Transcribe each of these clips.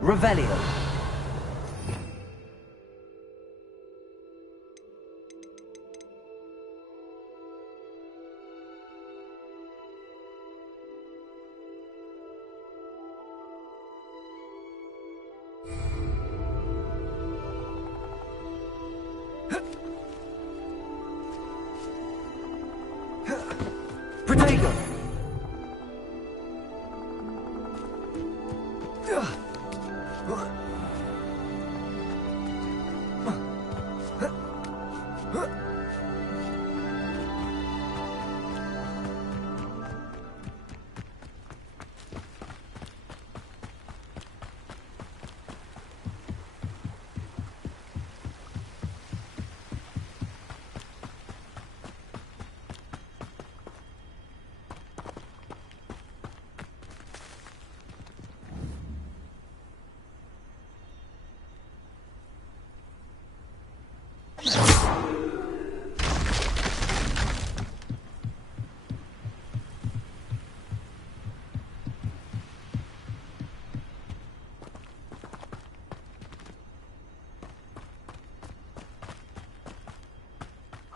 Revelio. Protego.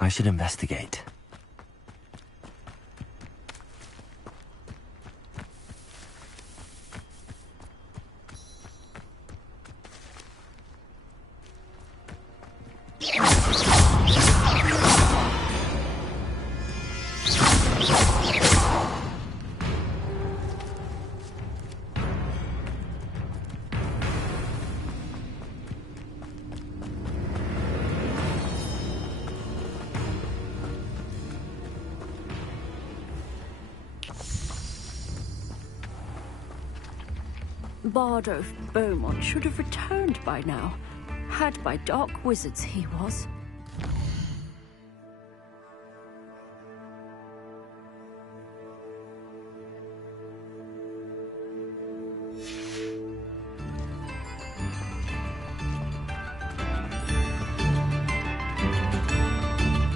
I should investigate. Bardolph Beaumont should have returned by now. Had by dark wizards he was.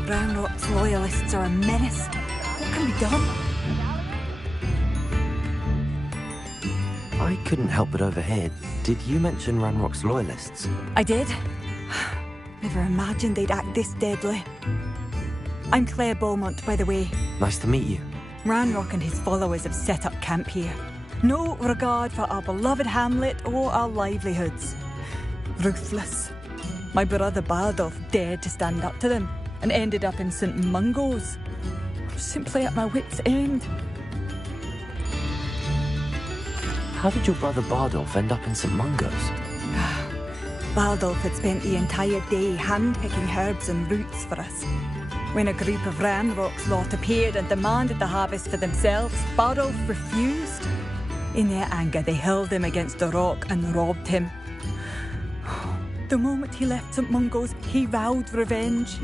Ranrock's loyalists are a menace. What can be done? I couldn't help but overhear. Did you mention Ranrock's loyalists? I did. Never imagined they'd act this deadly. I'm Claire Beaumont, by the way. Nice to meet you. Ranrock and his followers have set up camp here. No regard for our beloved hamlet or our livelihoods. Ruthless. My brother Bardolph dared to stand up to them and ended up in St. Mungo's. I'm simply at my wit's end. How did your brother Bardolph end up in St. Mungo's? Bardolph had spent the entire day hand-picking herbs and roots for us. When a group of Ranrock's lot appeared and demanded the harvest for themselves, Bardolph refused. In their anger, they hurled him against a rock and robbed him. The moment he left St. Mungo's, he vowed revenge.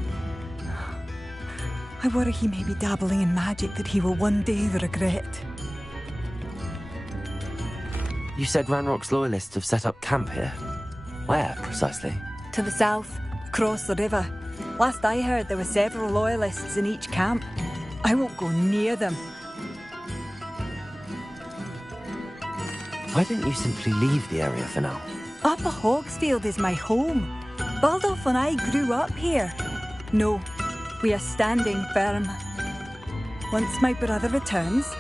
I worry he may be dabbling in magic that he will one day regret. You said Ranrock's loyalists have set up camp here. Where, precisely? To the south, across the river. Last I heard, there were several loyalists in each camp. I won't go near them. Why didn't you simply leave the area for now? Upper Hogsfield is my home. Bardolph and I grew up here. No, we are standing firm. Once my brother returns,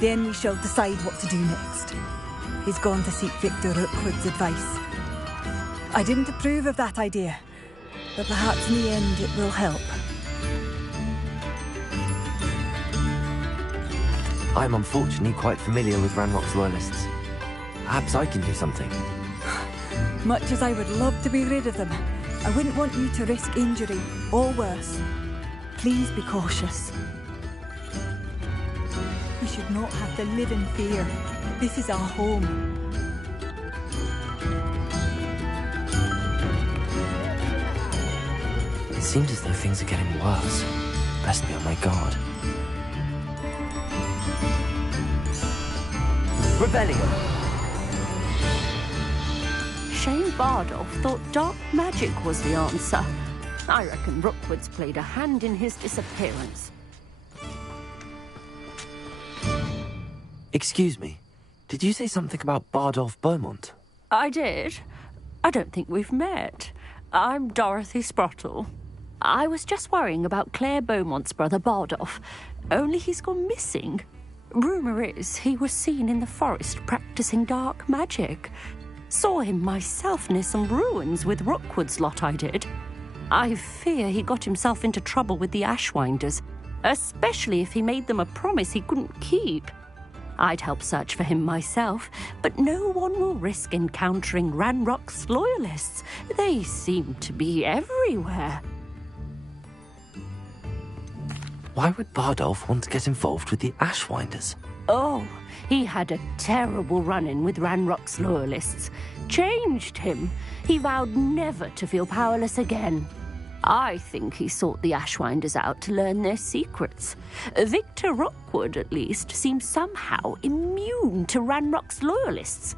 then we shall decide what to do next. He's gone to seek Victor Rookwood's advice. I didn't approve of that idea, but perhaps in the end it will help. I'm unfortunately quite familiar with Ranrock's loyalists. Perhaps I can do something. Much as I would love to be rid of them, I wouldn't want you to risk injury, or worse. Please be cautious. We should not have to live in fear. This is our home. It seems as though things are getting worse. Best be on my guard. Rebellion! Shane Bardolph thought dark magic was the answer. I reckon Rookwood's played a hand in his disappearance. Excuse me. Did you say something about Bardolph Beaumont? I did. I don't think we've met. I'm Dorothy Sprottle. I was just worrying about Claire Beaumont's brother Bardolph, only he's gone missing. Rumour is he was seen in the forest practising dark magic. Saw him myself near some ruins with Rookwood's lot I did. I fear he got himself into trouble with the Ashwinders, especially if he made them a promise he couldn't keep. I'd help search for him myself, but no one will risk encountering Ranrock's loyalists. They seem to be everywhere. Why would Bardolph want to get involved with the Ashwinders? Oh, he had a terrible run-in with Ranrock's loyalists. Changed him. He vowed never to feel powerless again. I think he sought the Ashwinders out to learn their secrets. Victor Rookwood, at least, seems somehow immune to Ranrock's loyalists.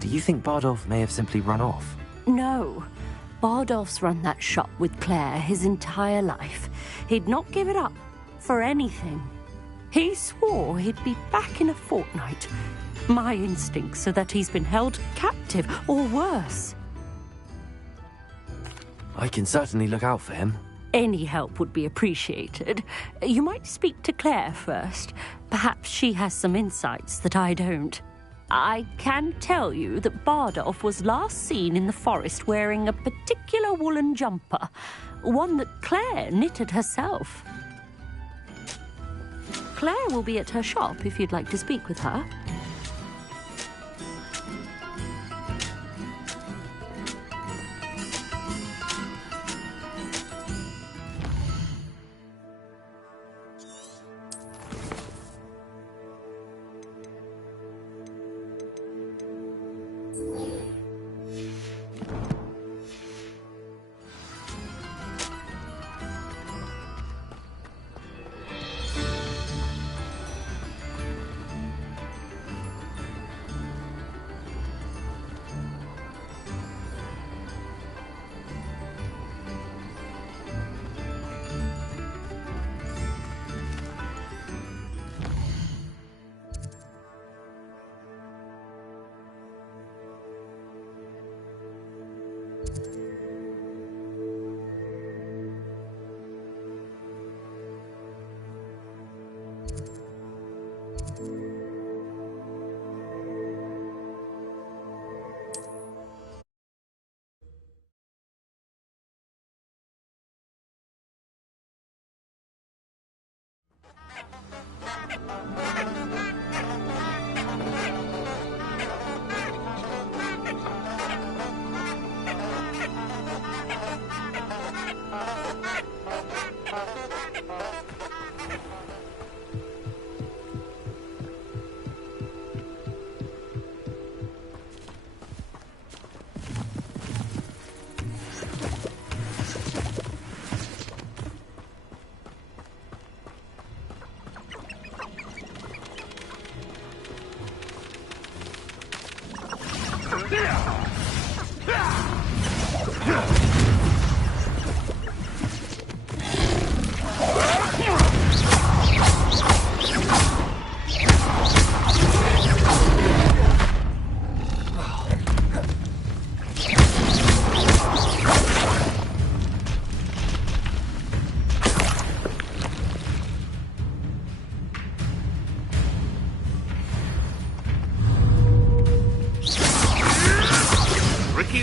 Do you think Bardolph may have simply run off? No. Bardolph's run that shop with Claire his entire life. He'd not give it up for anything. He swore he'd be back in a fortnight. My instincts are that he's been held captive, or worse. I can certainly look out for him. Any help would be appreciated. You might speak to Claire first. Perhaps she has some insights that I don't. I can tell you that Bardolph was last seen in the forest wearing a particular woolen jumper, one that Claire knitted herself. Claire will be at her shop if you'd like to speak with her.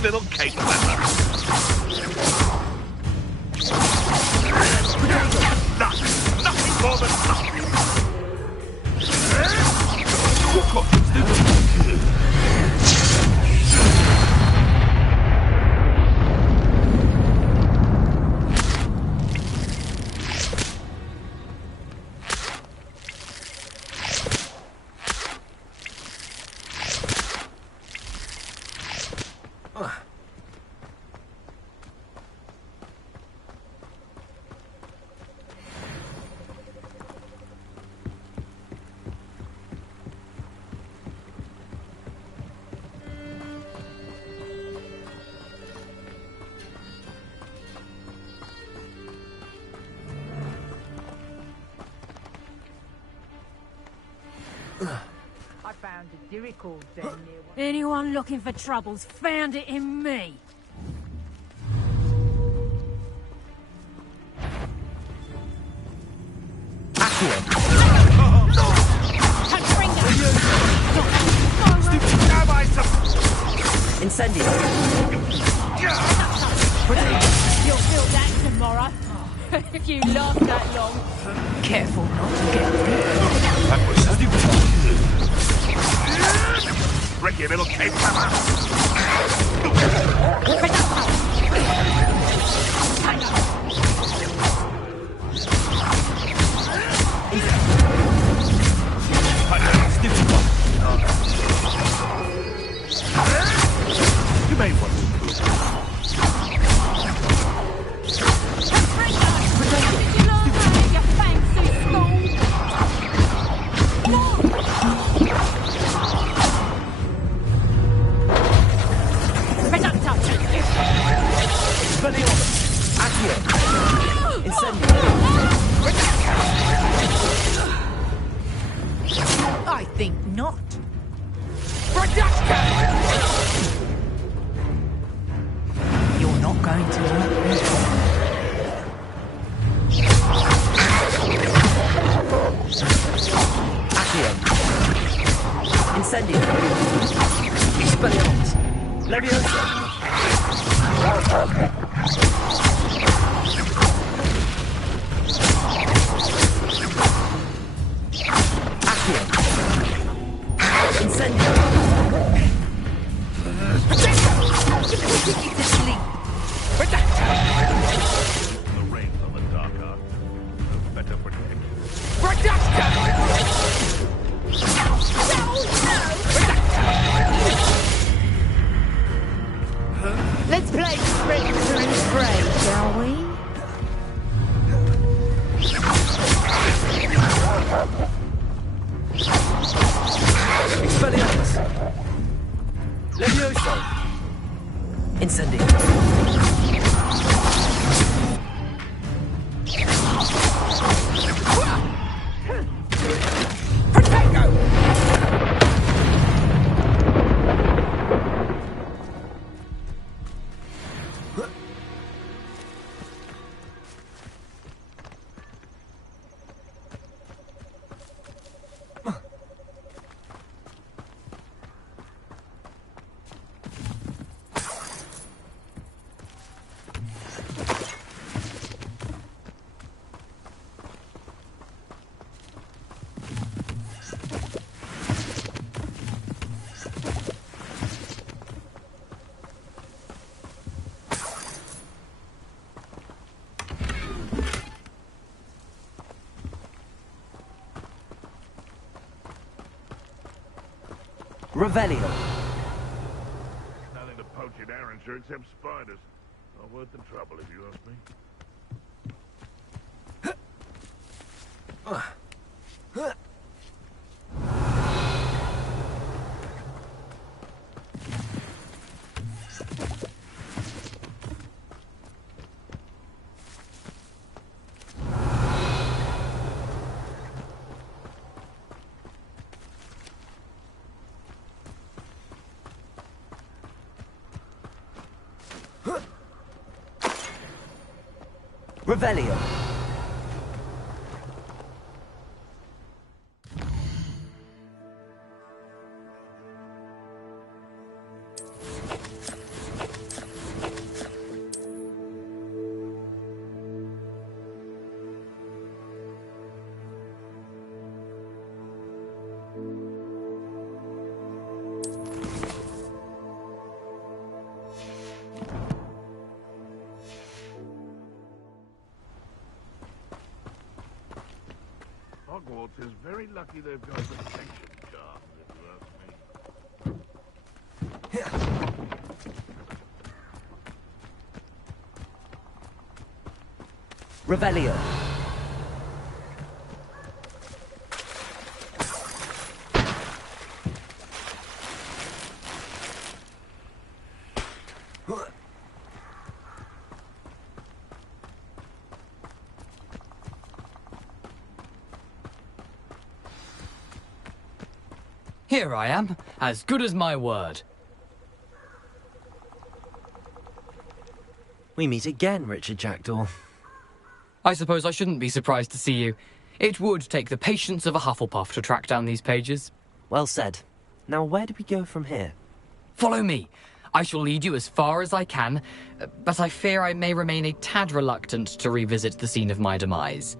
Little cake weapon. Nothing more than nothing. I found a Dirical den near one. Anyone looking for troubles found it in me. Incendio! You'll feel that tomorrow. If you last that long. Careful not to get bit. That was stupid. Ricky, little cave hammer. You may want to move. I think not. You're not going to like this. Incendio! Expelliarmus! Leviosa! Accio! Incendio! The rains on the dark art. No better protection. Let's play Spectre and Spray, shall we? Expelliarmus! Leviosa! Incendio! Revelio! Nothing to poach in Arrowshire except spiders. Not worth the trouble, if you ask me. Revelio! Hogwarts is very lucky they've got protection charms, if you ask me. Revelio! Here I am, as good as my word. We meet again, Richard Jackdaw. I suppose I shouldn't be surprised to see you. It would take the patience of a Hufflepuff to track down these pages. Well said. Now, where do we go from here? Follow me. I shall lead you as far as I can, but I fear I may remain a tad reluctant to revisit the scene of my demise.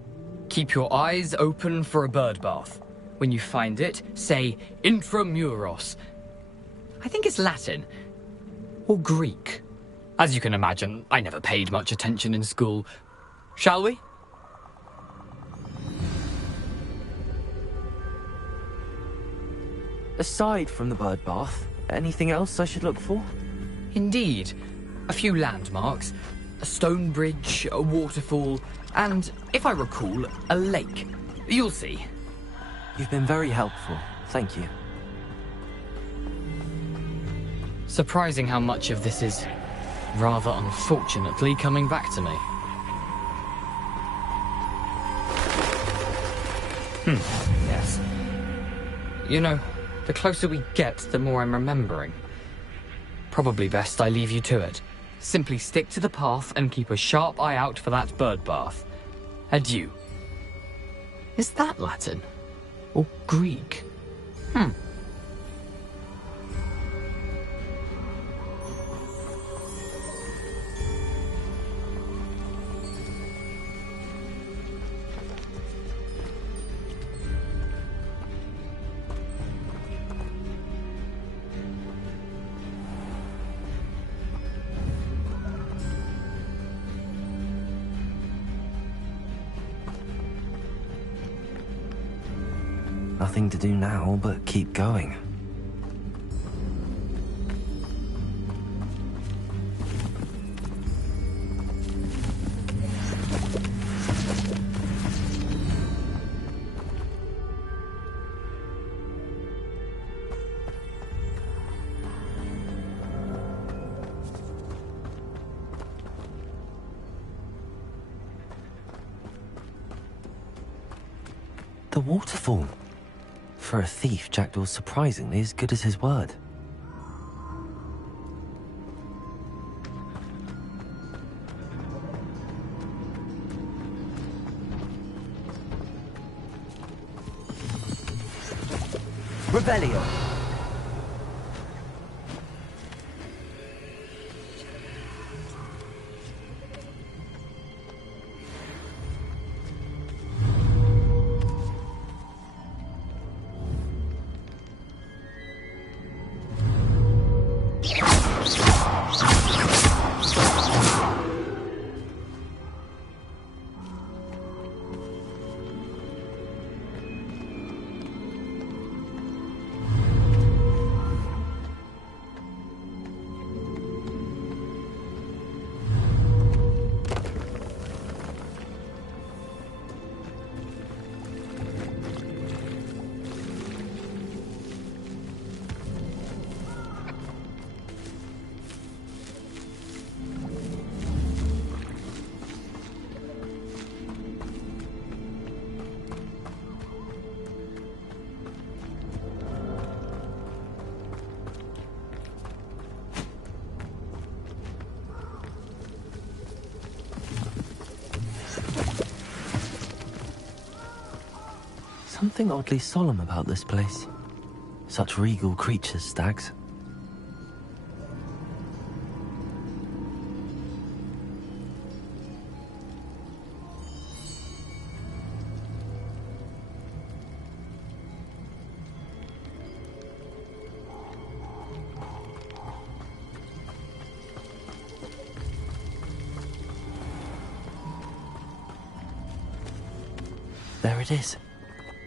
Keep your eyes open for a bird bath. When you find it, say intramuros. I think it's Latin. Or Greek. As you can imagine, I never paid much attention in school. Shall we? Aside from the bird bath, anything else I should look for? Indeed. A few landmarks. A stone bridge, a waterfall, and, if I recall, a lake. You'll see. You've been very helpful. Thank you. Surprising how much of this is, rather unfortunately, coming back to me. Yes. You know, the closer we get, the more I'm remembering. Probably best I leave you to it. Simply stick to the path and keep a sharp eye out for that bird bath. Adieu. Is that Latin? Or Greek? Nothing to do now but keep going. The waterfall. For a thief, Jackdaw's surprisingly as good as his word. Rebellion! Something oddly solemn about this place. Such regal creatures, stags. There it is.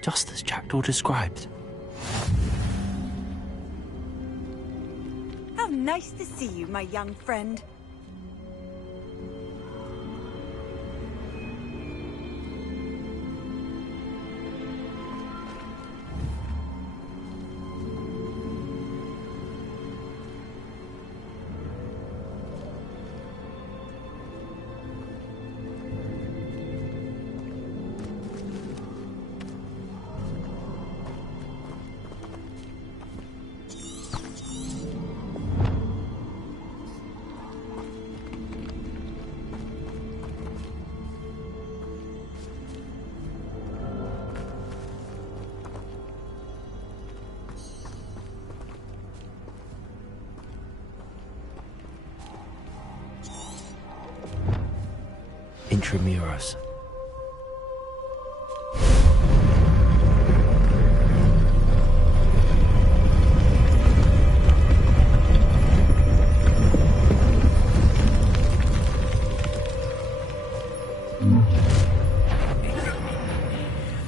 Just as Jackdaw described. How nice to see you, my young friend. Intramuros.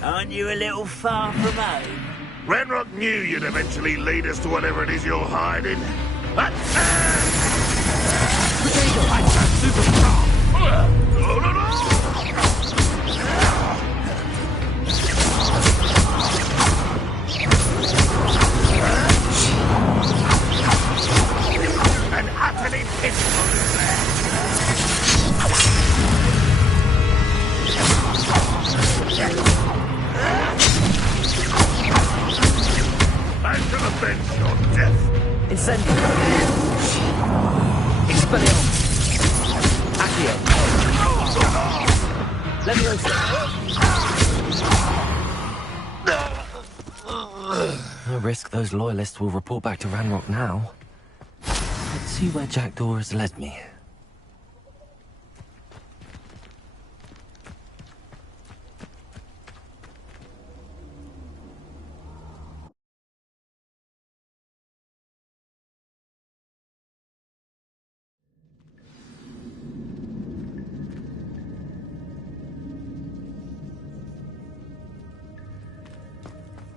Aren't you a little far from home? Ranrock knew you'd eventually lead us to whatever it is you're hiding. An utterly pitiful back to the bench, your death. Incendio. Expelliarmus. Accio. Leviosa. No risk those loyalists will report back to Ranrock now. Let's see where Jackdaw has led me.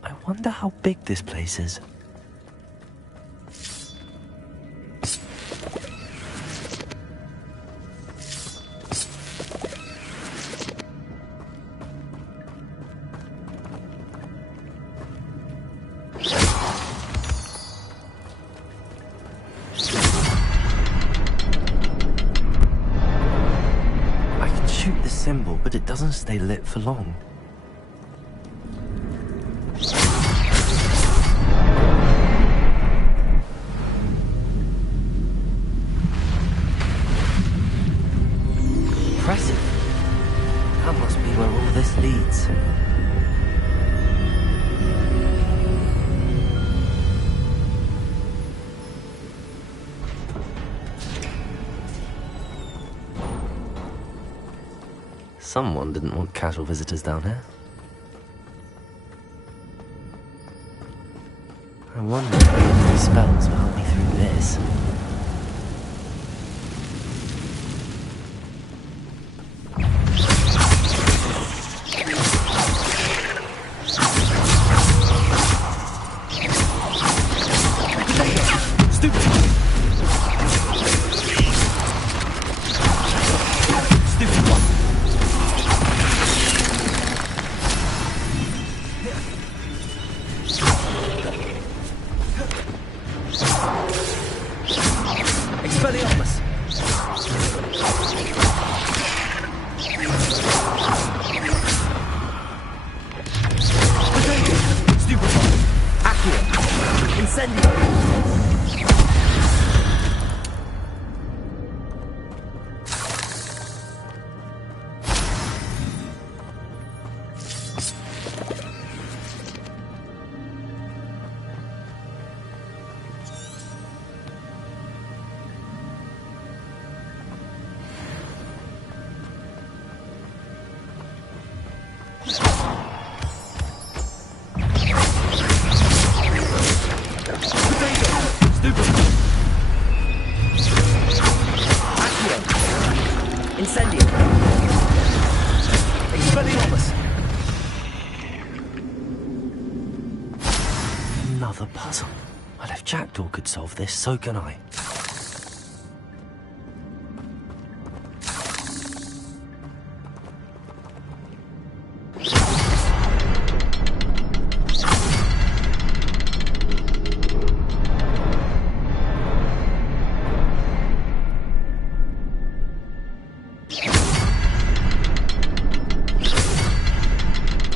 I wonder how big this place is. I can shoot the symbol, but it doesn't stay lit for long. Impressive. That must be where all this leads. Someone didn't want casual visitors down here. I wonder if any spells will help me through this. Expelliarmus. Stupefy. Accio. Incendio. Incendio. Expelliarmus. Another puzzle. Well, if Jackdaw could solve this, so can I.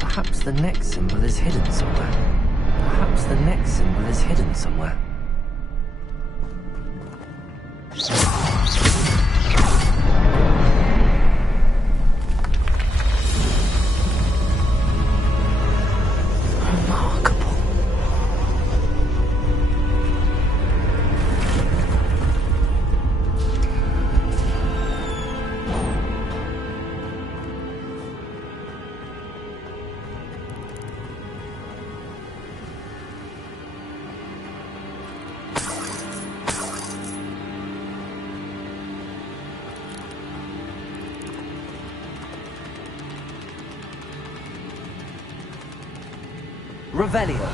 Perhaps the next symbol is hidden somewhere. Perhaps the next symbol is hidden somewhere. Remarkable. Revelio.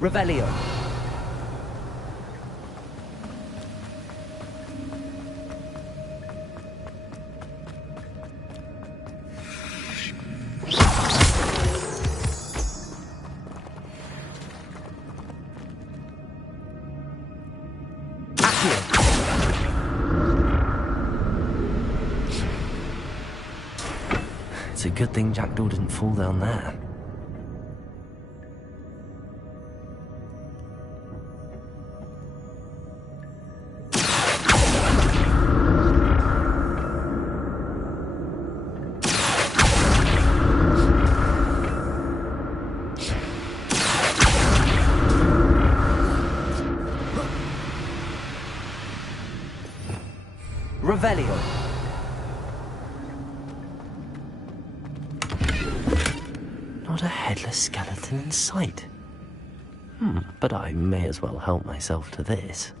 Revelio. It's a good thing Jackdaw didn't fall down there. Revelio. Not a headless skeleton in sight. But I may as well help myself to this.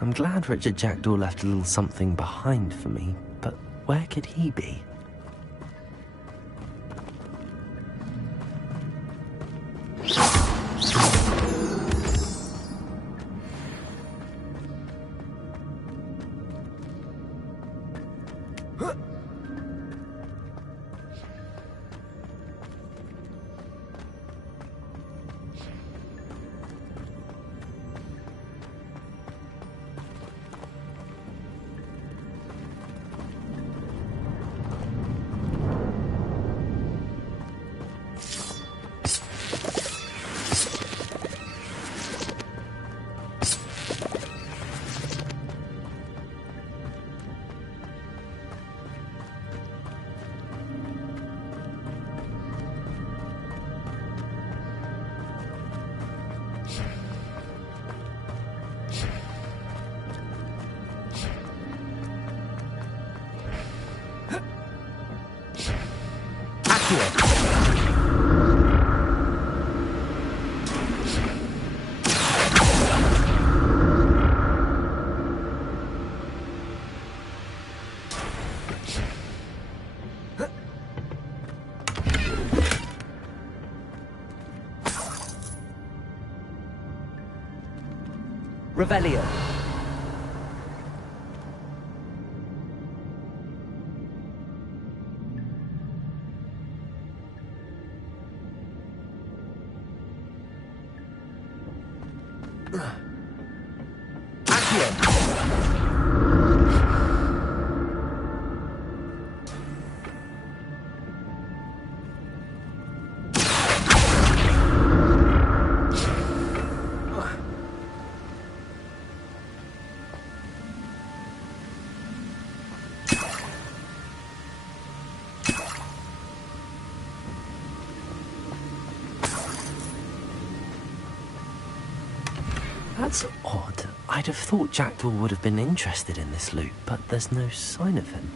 I'm glad Richard Jackdaw left a little something behind for me, but where could he be? Revelio. That's odd. I'd have thought Jackdaw would have been interested in this loot, but there's no sign of him.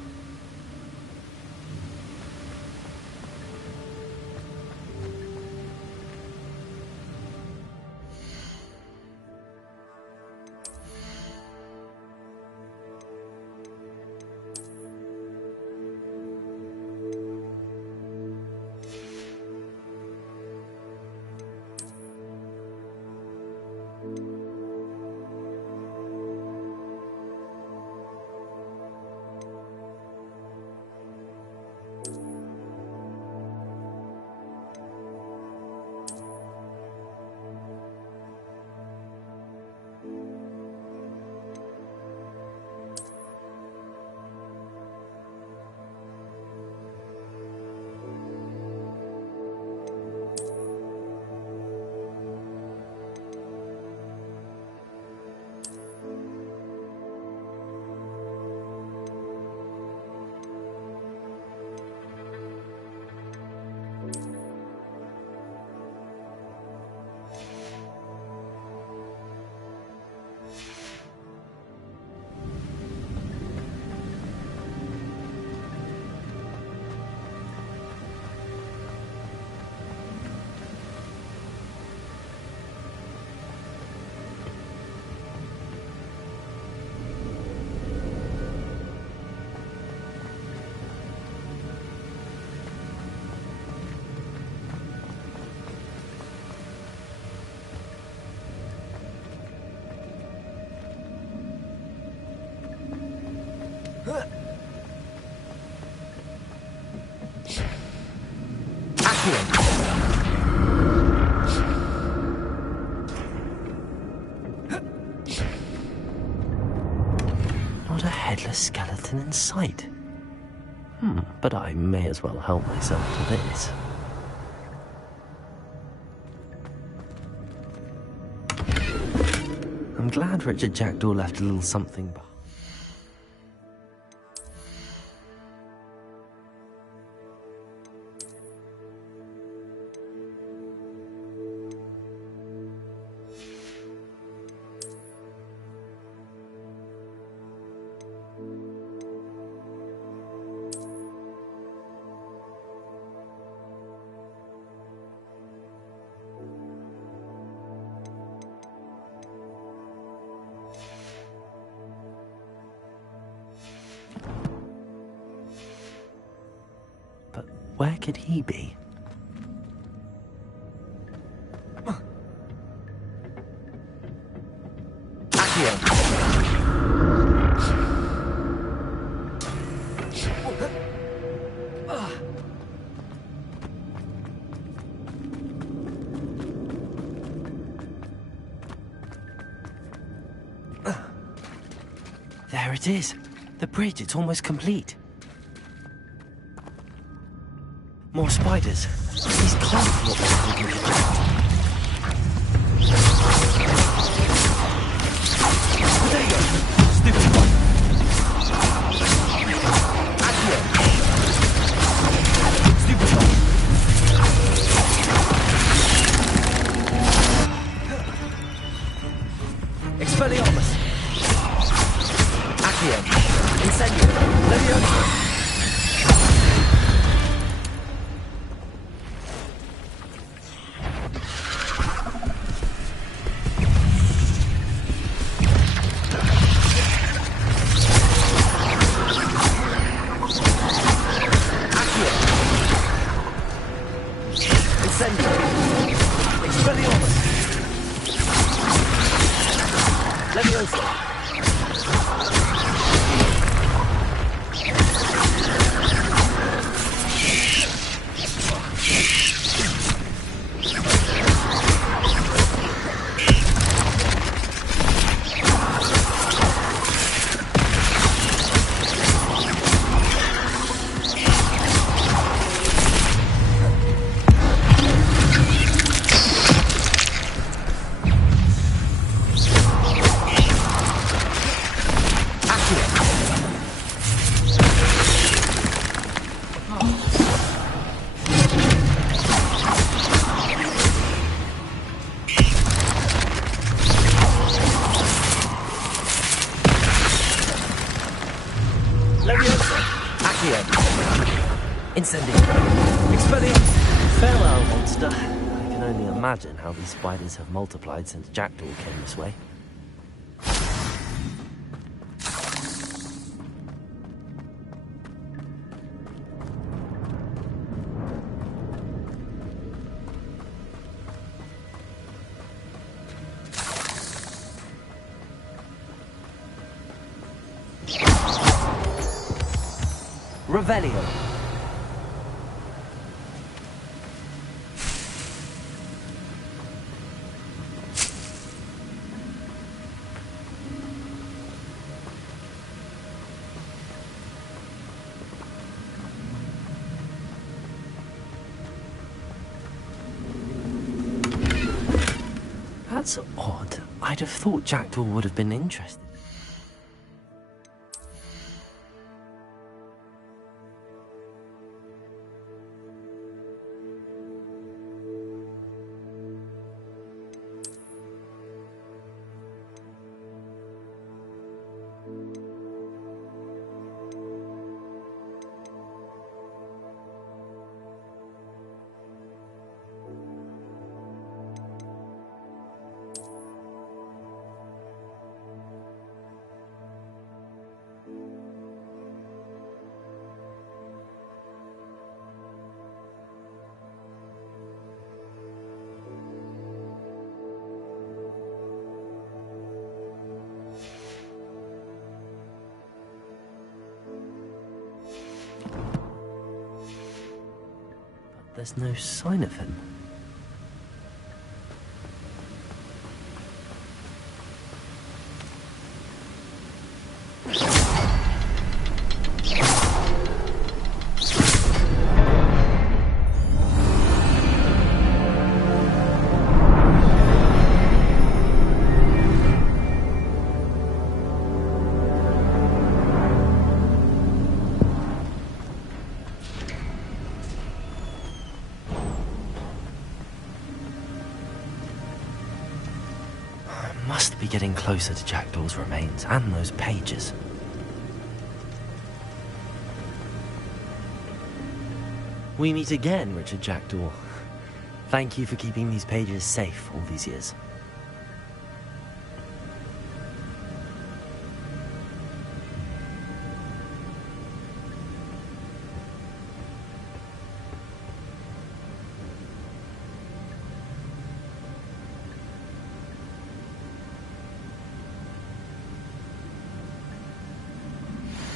headless skeleton in sight. But I may as well help myself to this. I'm glad Richard Jackdaw left a little something behind. Where could he be? There it is. The bridge, it's almost complete. More spiders. These can't be what we're doing. There you go. Stupid one. Accio. Stupid one. Expelliarmus. Accio. Incendio. Leviosa. Farewell, monster. I can only imagine how these spiders have multiplied since Jackdaw came this way. Revelio. That's odd. I'd have thought Jackdaw would have been interested. There's no sign of him. Must be getting closer to Jackdaw's remains and those pages. We meet again, Richard Jackdaw. Thank you for keeping these pages safe all these years.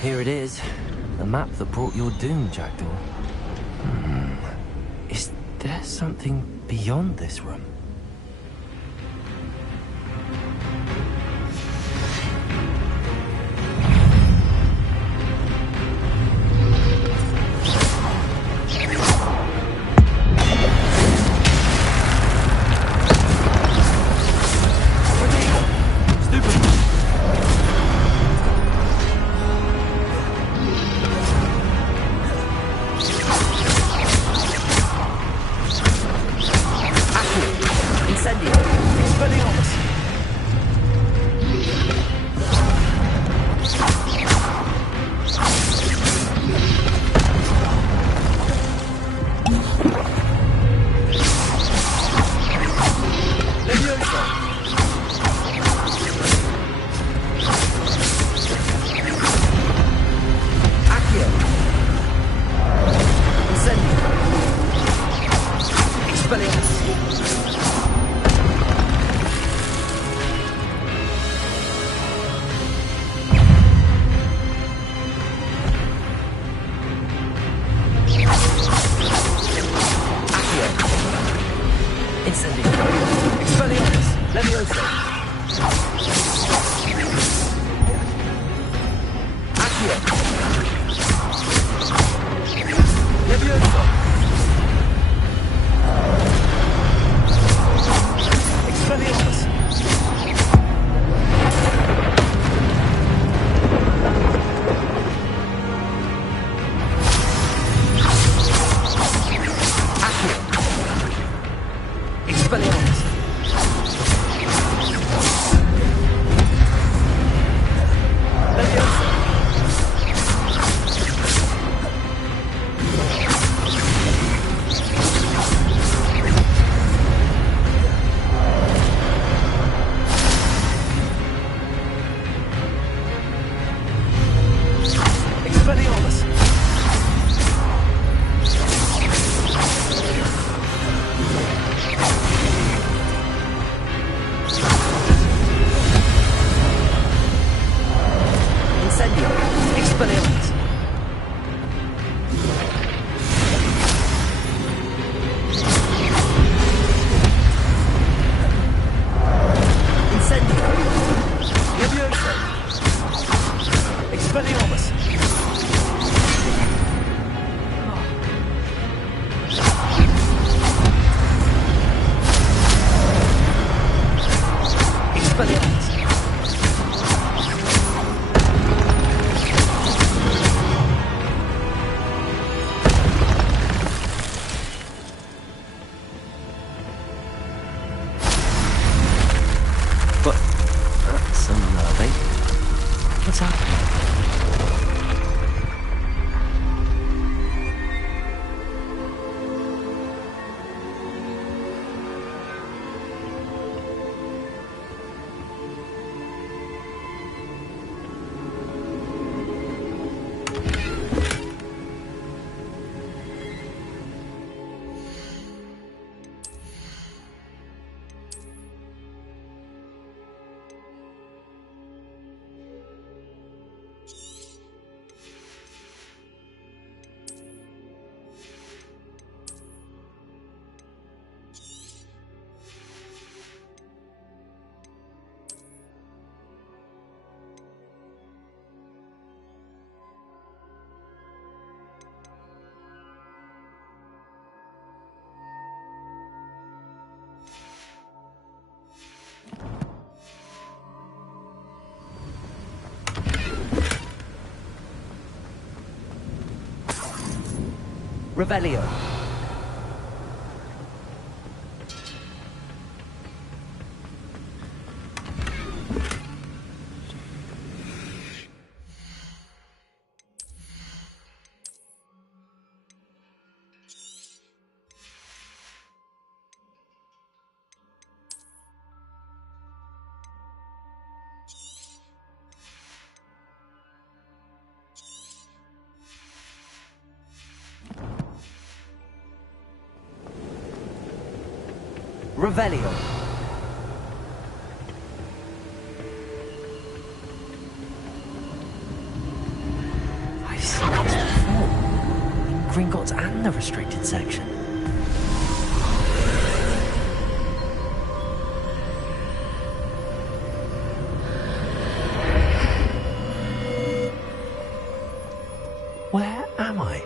Here it is, the map that brought your doom, Jackdaw. Is there something beyond this room? Revelio. Revelio. I've seen this before. In Gringotts and the restricted section. Where am I?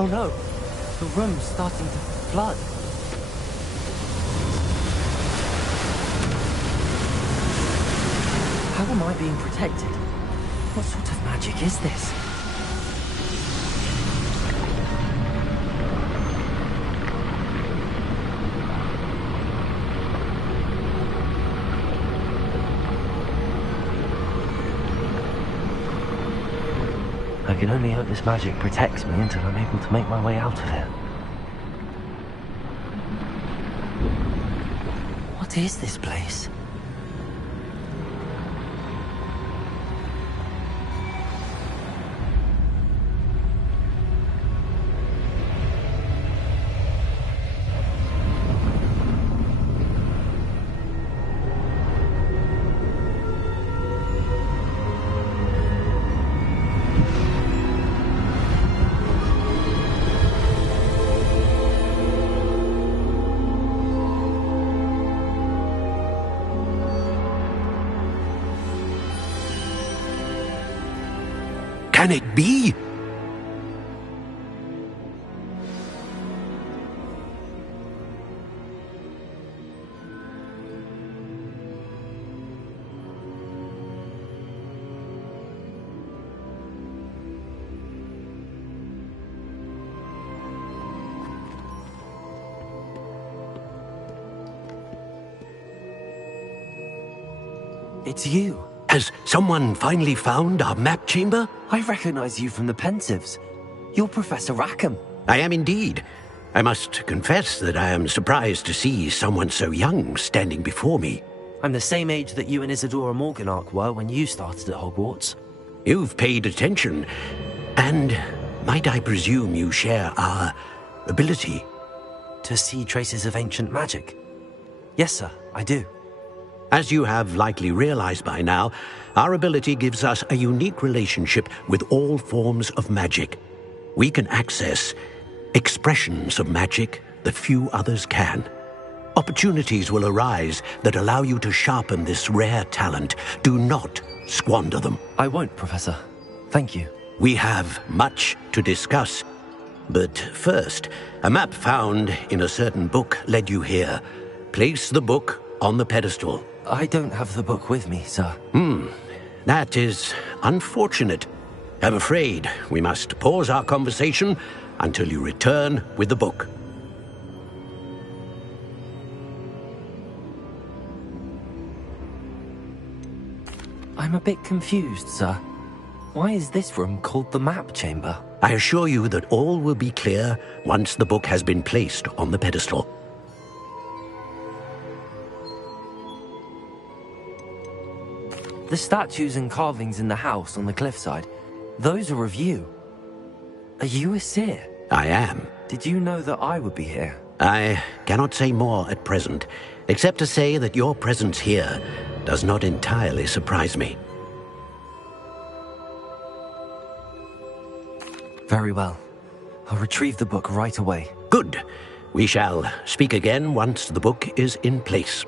Oh no, the room's starting to flood. How am I being protected? What sort of magic is this? I can only hope this magic protects me until I'm able to make my way out of here. What is this place? Can it be? It's you. Has someone finally found our map chamber? I recognize you from the Pensives. You're Professor Rackham. I am indeed. I must confess that I am surprised to see someone so young standing before me. I'm the same age that you and Isadora Morganach were when you started at Hogwarts. You've paid attention, and might I presume you share our ability? To see traces of ancient magic? Yes, sir, I do. As you have likely realized by now, our ability gives us a unique relationship with all forms of magic. We can access expressions of magic that few others can. Opportunities will arise that allow you to sharpen this rare talent. Do not squander them. I won't, Professor. Thank you. We have much to discuss. But first, a map found in a certain book led you here. Place the book on the pedestal. I don't have the book with me, sir. That is unfortunate. I'm afraid we must pause our conversation until you return with the book. I'm a bit confused, sir. Why is this room called the map chamber? I assure you that all will be clear once the book has been placed on the pedestal. The statues and carvings in the house on the cliffside, those are of you. Are you a seer? I am. Did you know that I would be here? I cannot say more at present, except to say that your presence here does not entirely surprise me. Very well. I'll retrieve the book right away. Good. We shall speak again once the book is in place.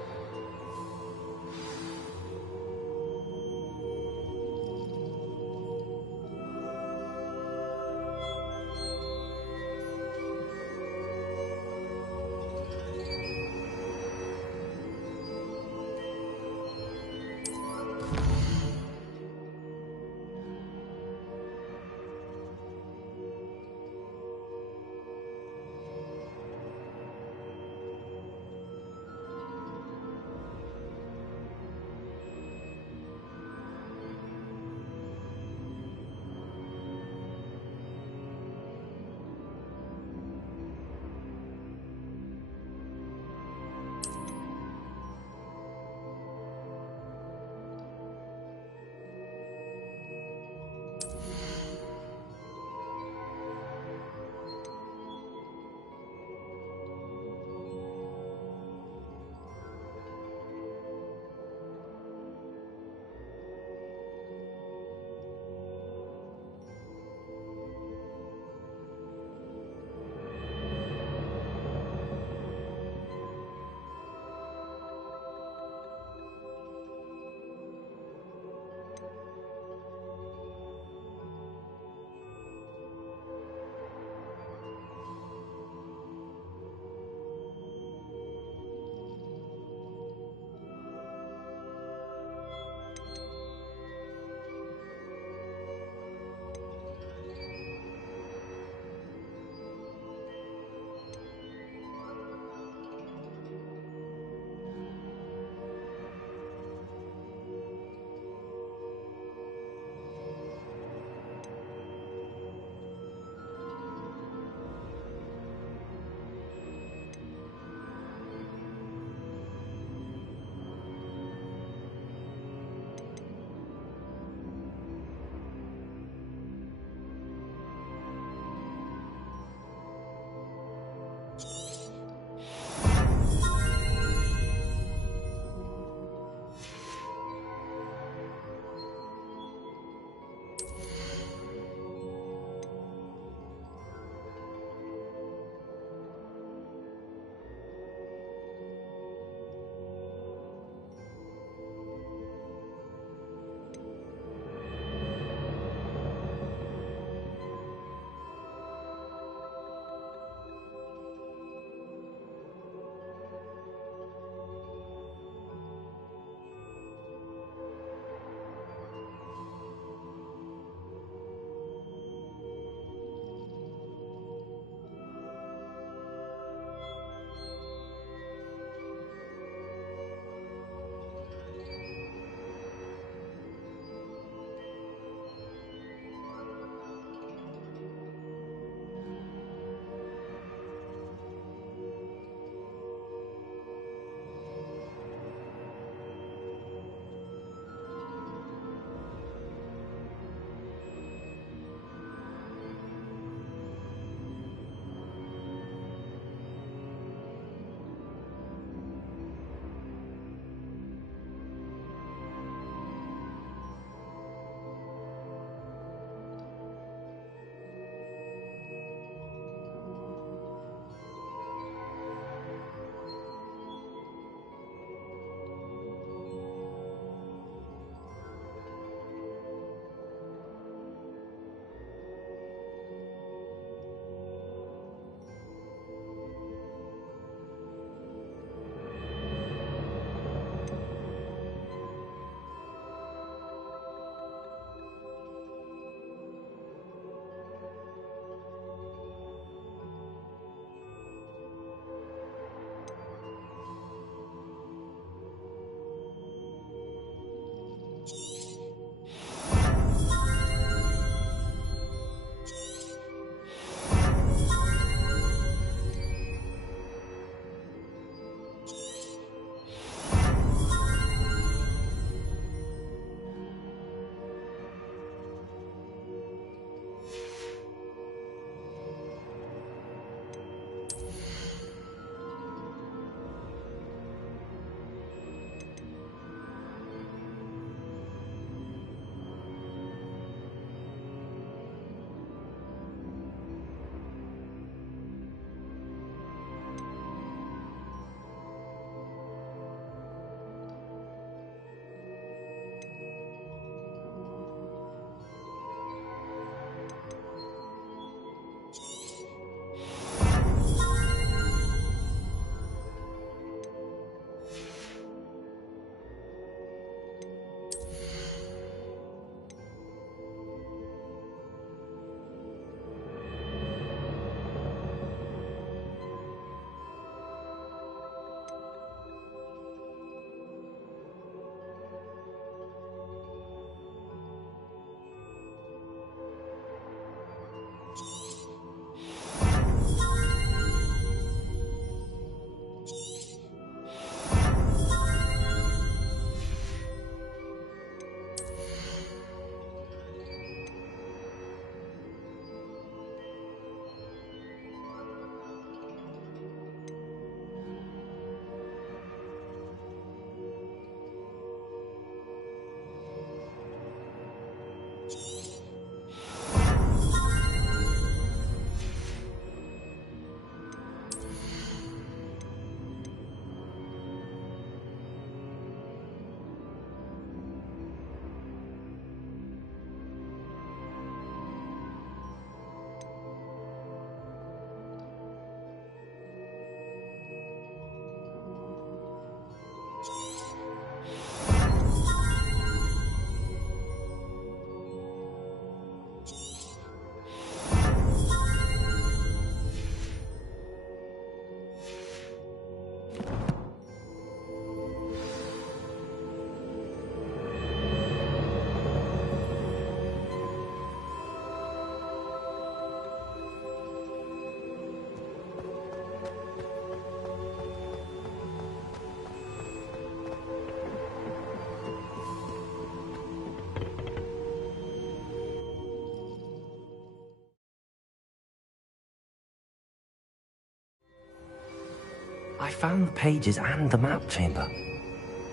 I found the pages and the map chamber.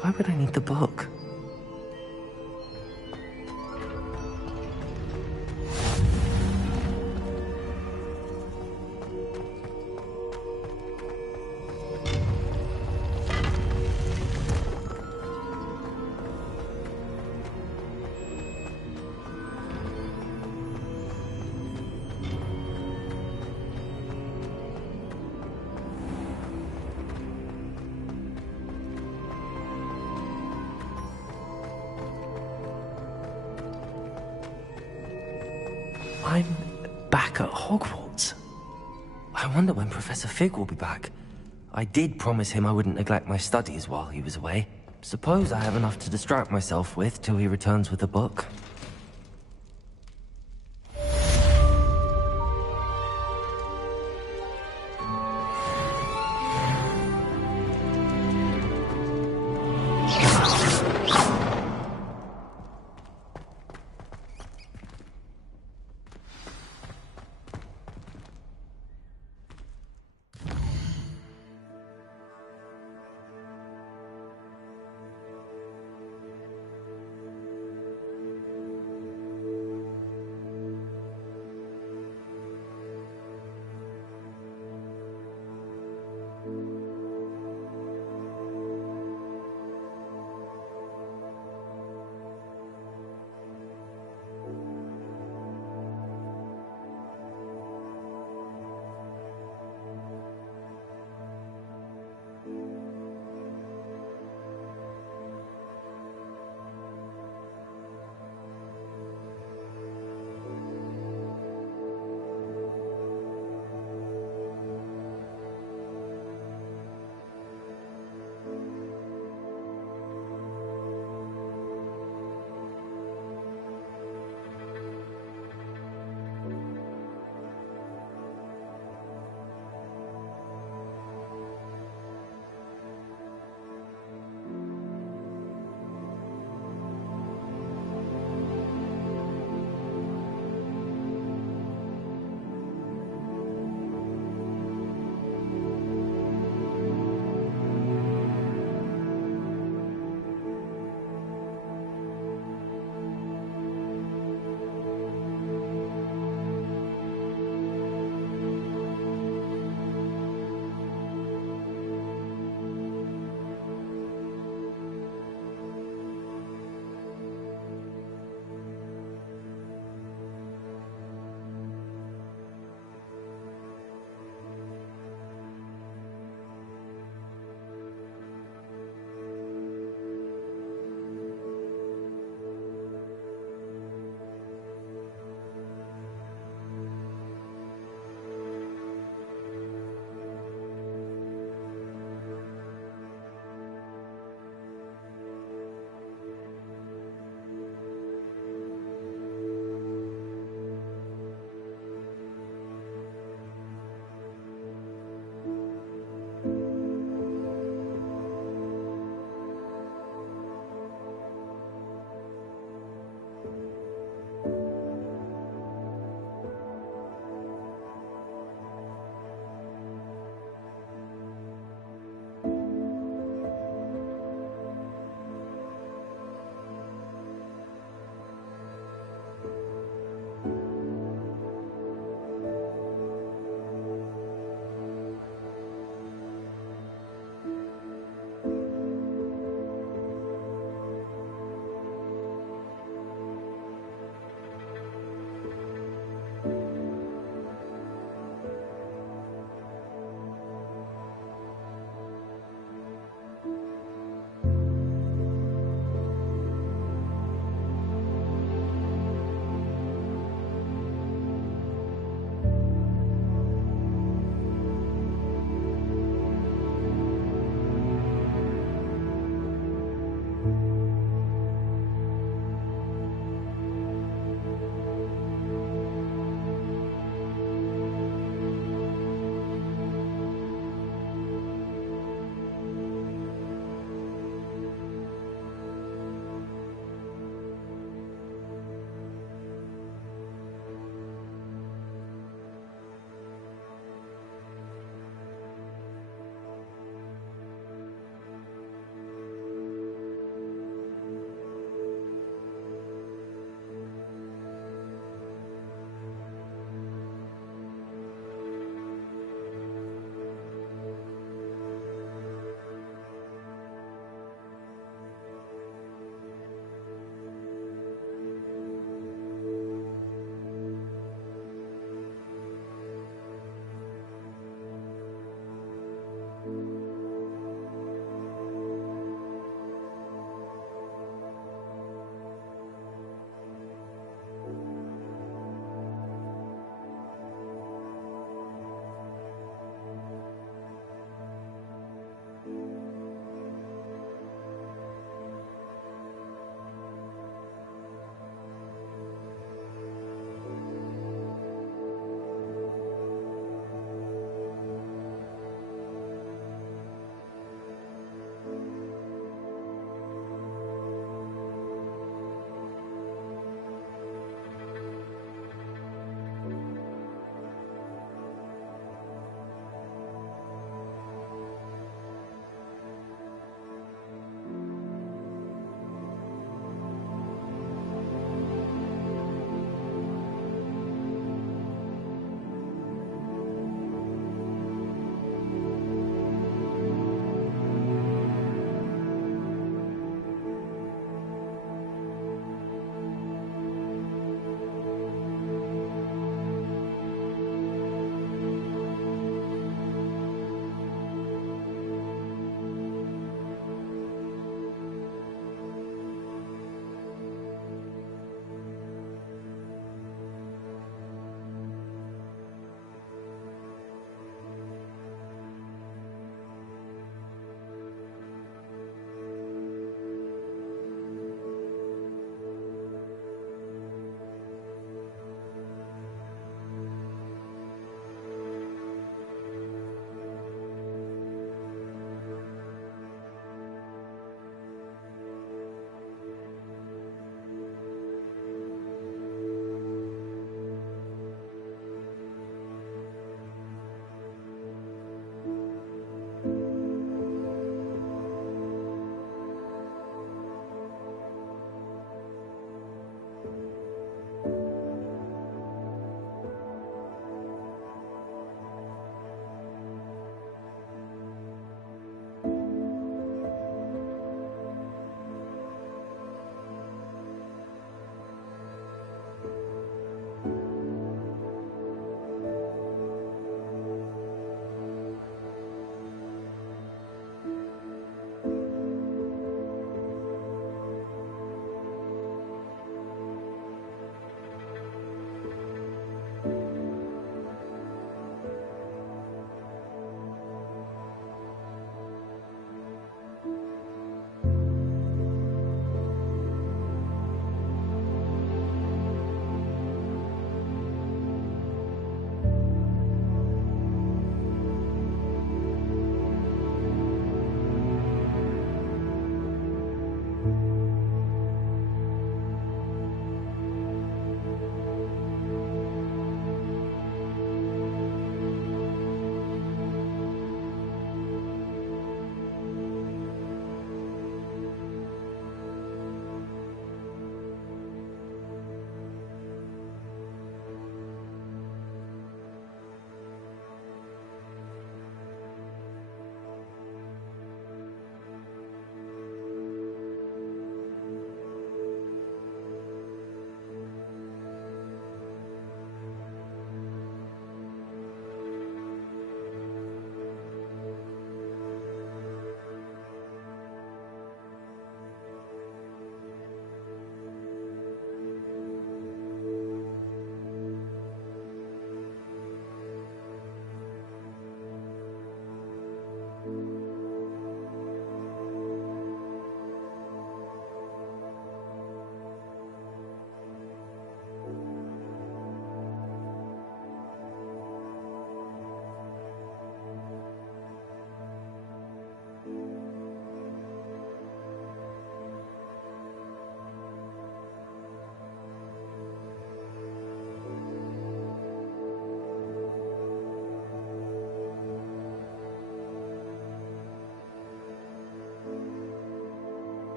Why would I need the book? I'm back at Hogwarts. I wonder when Professor Fig will be back. I did promise him I wouldn't neglect my studies while he was away. Suppose I have enough to distract myself with till he returns with the book.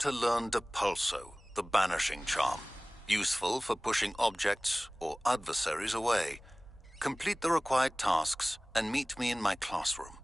to learn Depulso, the banishing charm. Useful for pushing objects or adversaries away. Complete the required tasks and meet me in my classroom.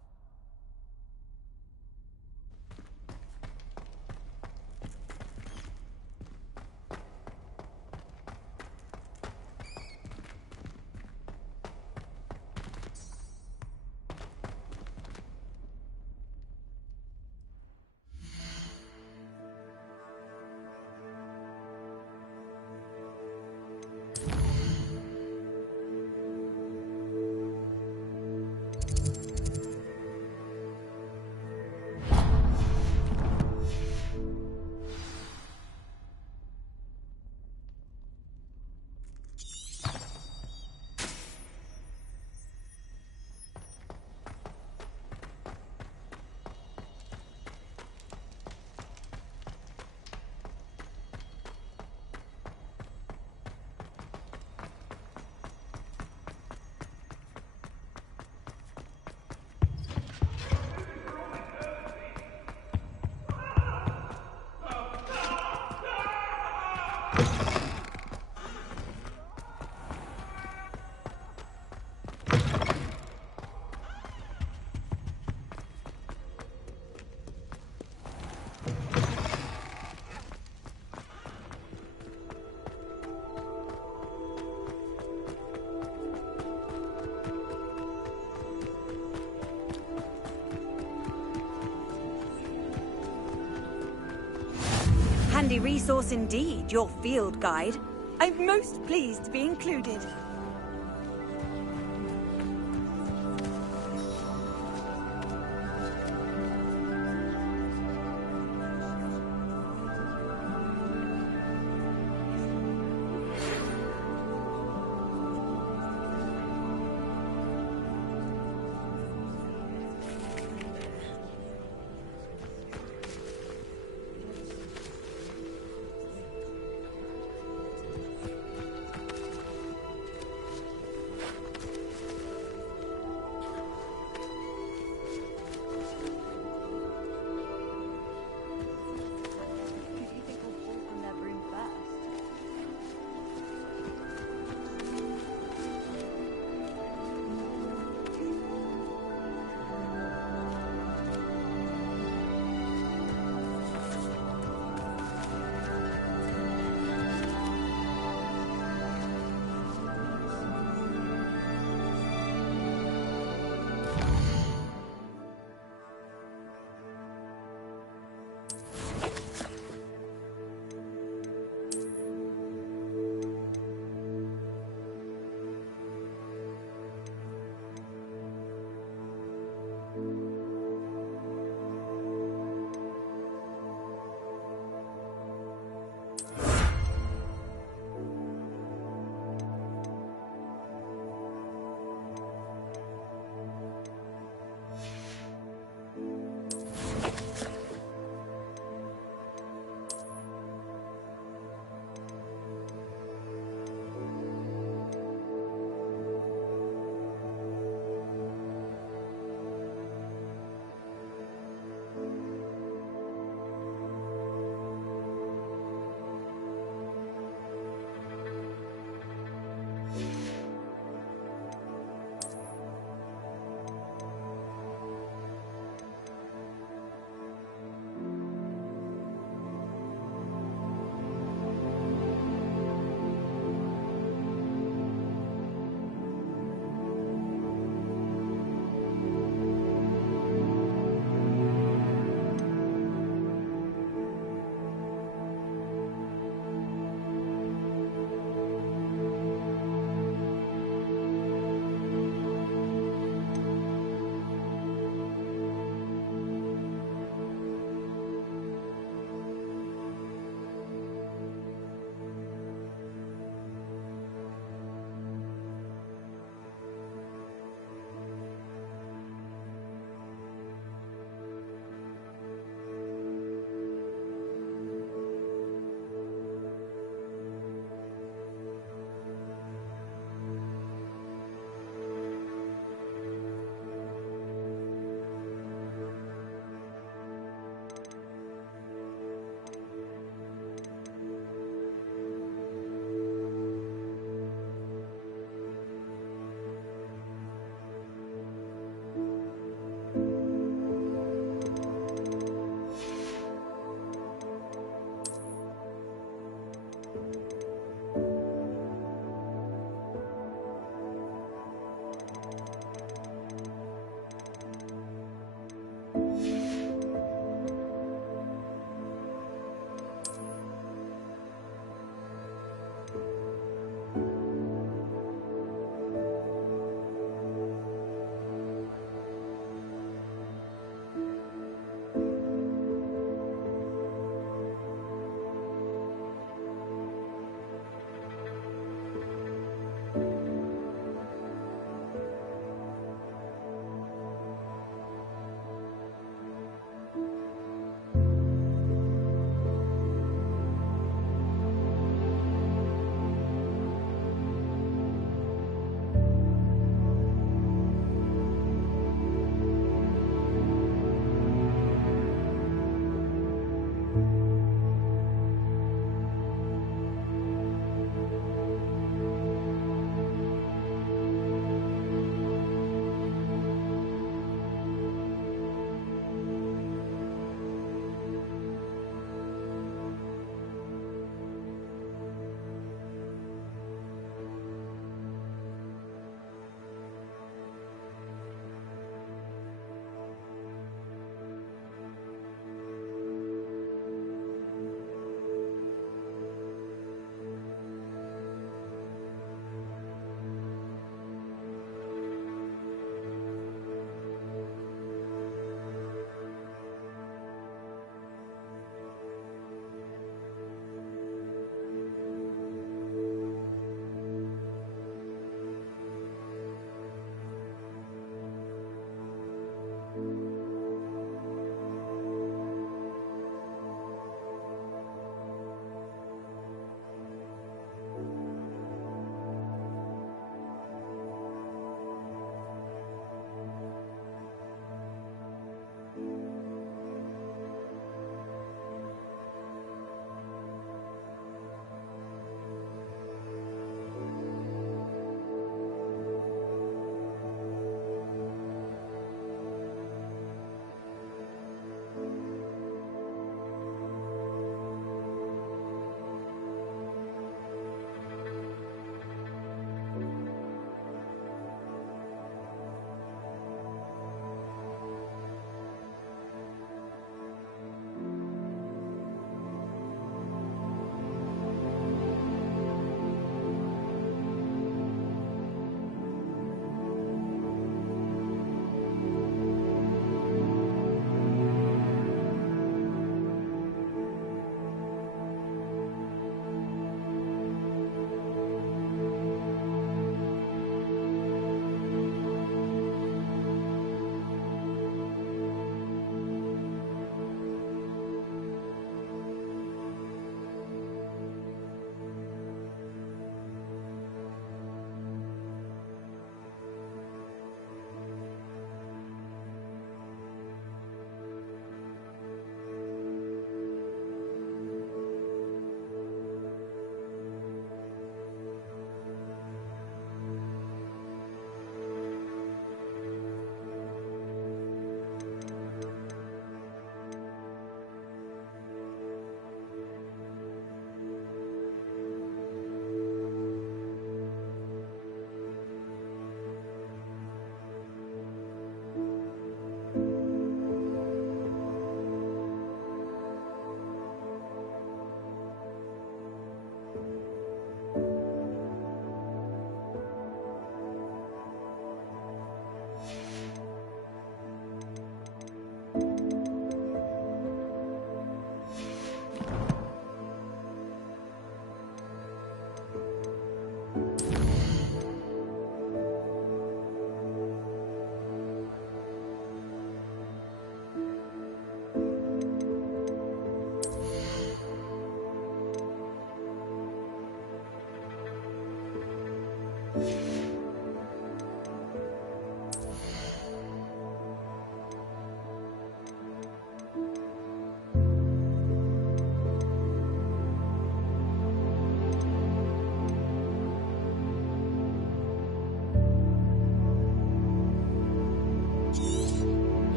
Handy resource indeed, your field guide. I'm most pleased to be included.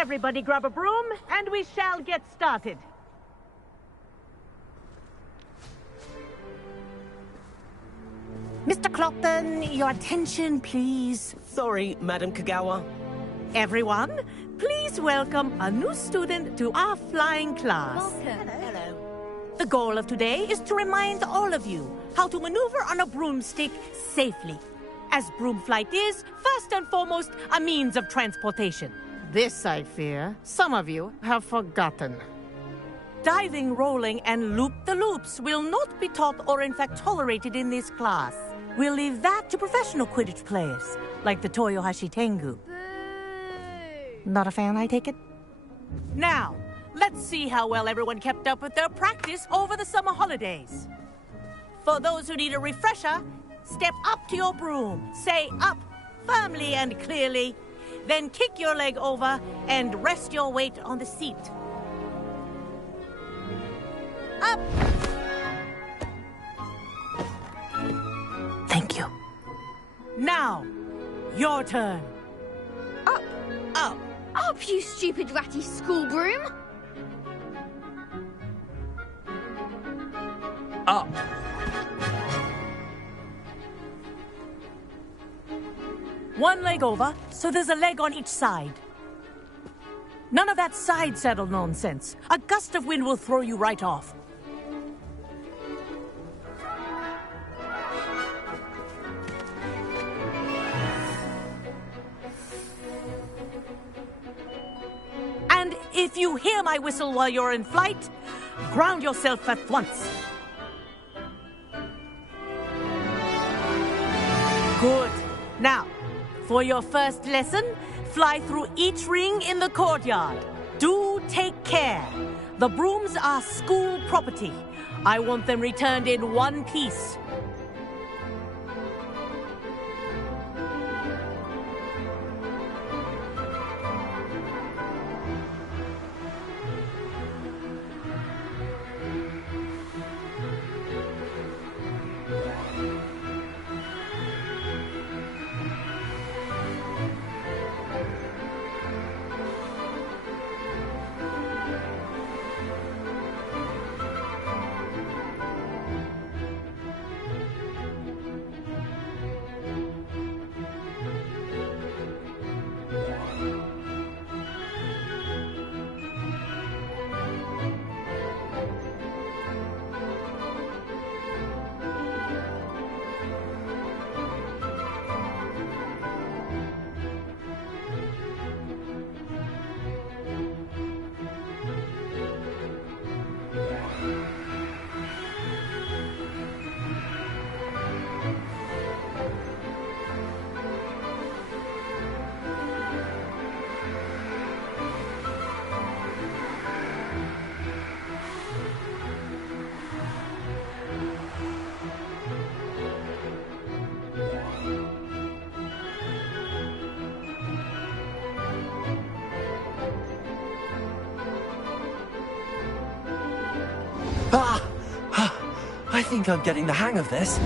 Everybody grab a broom, and we shall get started. Mr. Clopton, your attention, please. Sorry, Madam Kagawa. Everyone, please welcome a new student to our flying class. Welcome. Hello. The goal of today is to remind all of you how to maneuver on a broomstick safely, as broom flight is, first and foremost, a means of transportation. This, I fear, some of you have forgotten. Diving, rolling, and loop-the-loops will not be taught or in fact tolerated in this class. We'll leave that to professional Quidditch players, like the Toyohashi Tengu. Not a fan, I take it? Now, let's see how well everyone kept up with their practice over the summer holidays. For those who need a refresher, step up to your broom, say up firmly and clearly, then kick your leg over and rest your weight on the seat. Up! Thank you. Now, your turn. Up! Up! Up, you stupid ratty school broom! Up. One leg over, so there's a leg on each side. None of that side saddle nonsense. A gust of wind will throw you right off. And if you hear my whistle while you're in flight, ground yourself at once. Good. Now, for your first lesson, fly through each ring in the courtyard. Do take care. The brooms are school property. I want them returned in one piece. I think I'm getting the hang of this.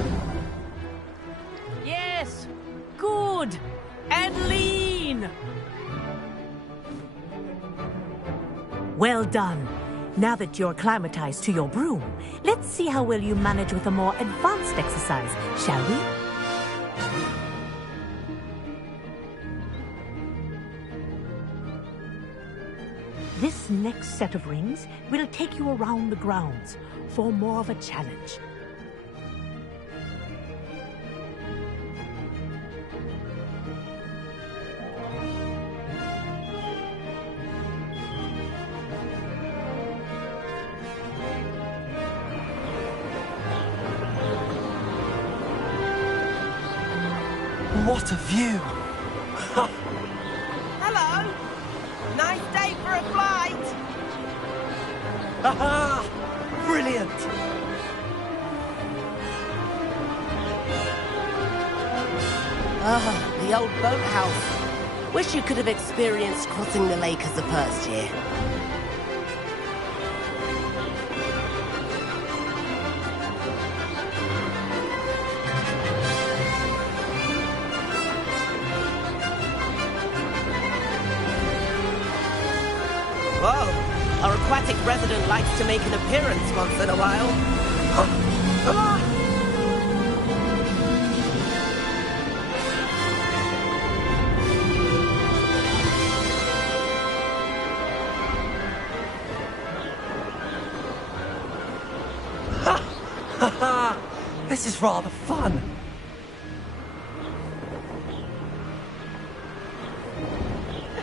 Yes. Good. And lean. Well done. Now that you're acclimatized to your broom, let's see how well you manage with a more advanced exercise, shall we? This next set of rings will take you around the grounds for more of a challenge. What a view! Hello. Nice day for a flight. Aha! Brilliant! Ah, the old boathouse. Wish you could have experienced crossing the lake as the first year. Whoa, our aquatic resident likes to make an appearance once in a while. This is rather fun.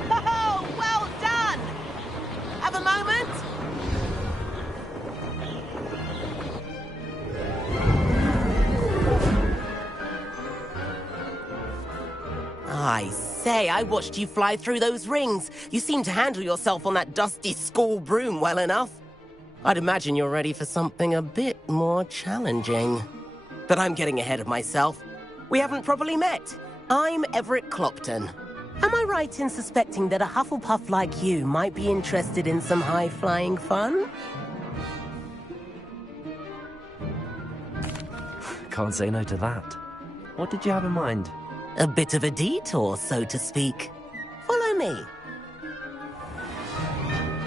Oh, well done! Have a moment? I say, I watched you fly through those rings. You seem to handle yourself on that dusty school broom well enough. I'd imagine you're ready for something a bit more challenging. But I'm getting ahead of myself. We haven't properly met. I'm Everett Clopton. Am I right in suspecting that a Hufflepuff like you might be interested in some high-flying fun? Can't say no to that. What did you have in mind? A bit of a detour, so to speak. Follow me.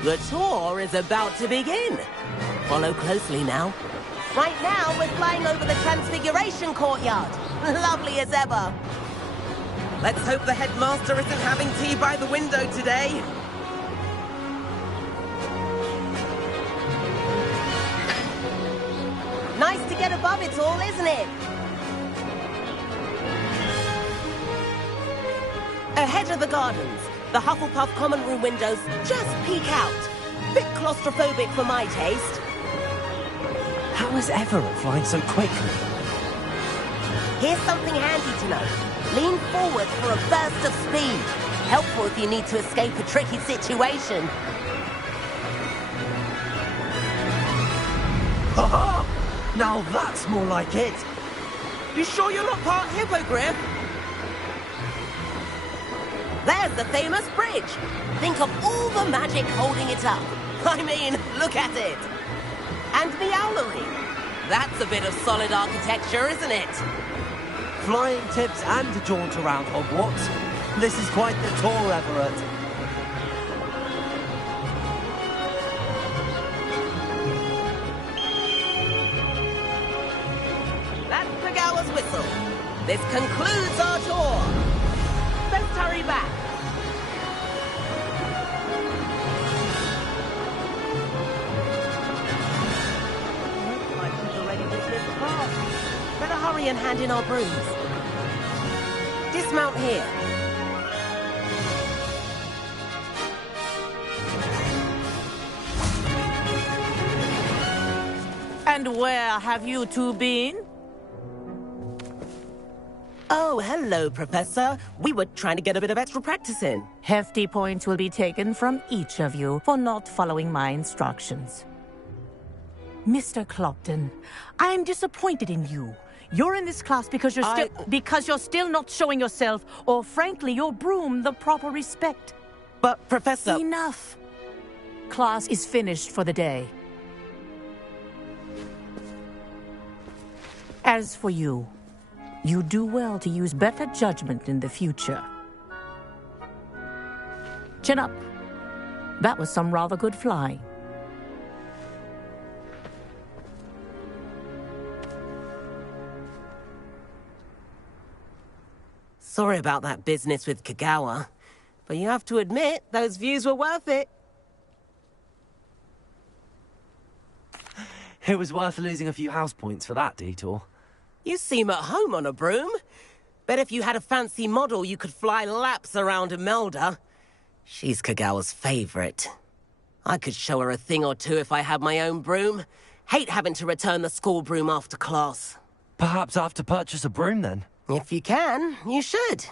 The tour is about to begin. Follow closely now. Right now, we're flying over the Transfiguration Courtyard. Lovely as ever. Let's hope the headmaster isn't having tea by the window today. Nice to get above it all, isn't it? Ahead of the gardens, the Hufflepuff common room windows just peek out. Bit claustrophobic for my taste. How is Everett flying so quickly? Here's something handy to know. Lean forward for a burst of speed. Helpful if you need to escape a tricky situation. Ha! Now that's more like it. You sure you're not part hippogriff? There's the famous bridge. Think of all the magic holding it up. I mean, look at it. And the owlery. That's a bit of solid architecture, isn't it? Flying tips and a jaunt around Hogwarts. This is quite the tour, Everett. That's Kragawa's whistle. This concludes our tour. Let's hurry back. Better hurry and hand in our brooms. Dismount here. And where have you two been? Oh, hello, Professor. We were trying to get a bit of extra practice in. Hefty points will be taken from each of you for not following my instructions. Mr. Clopton, I'm disappointed in you. You're in this class because you're still not showing yourself, or frankly, your broom, the proper respect. But, Professor... Enough. Class is finished for the day. As for you, you do well to use better judgment in the future. Chin up. That was some rather good flying. Sorry about that business with Kagawa, but you have to admit, those views were worth it. It was worth losing a few house points for that detour. You seem at home on a broom. Bet if you had a fancy model, you could fly laps around Imelda. She's Kagawa's favorite. I could show her a thing or two if I had my own broom. Hate having to return the school broom after class. Perhaps I have to purchase a broom then? If you can, you should.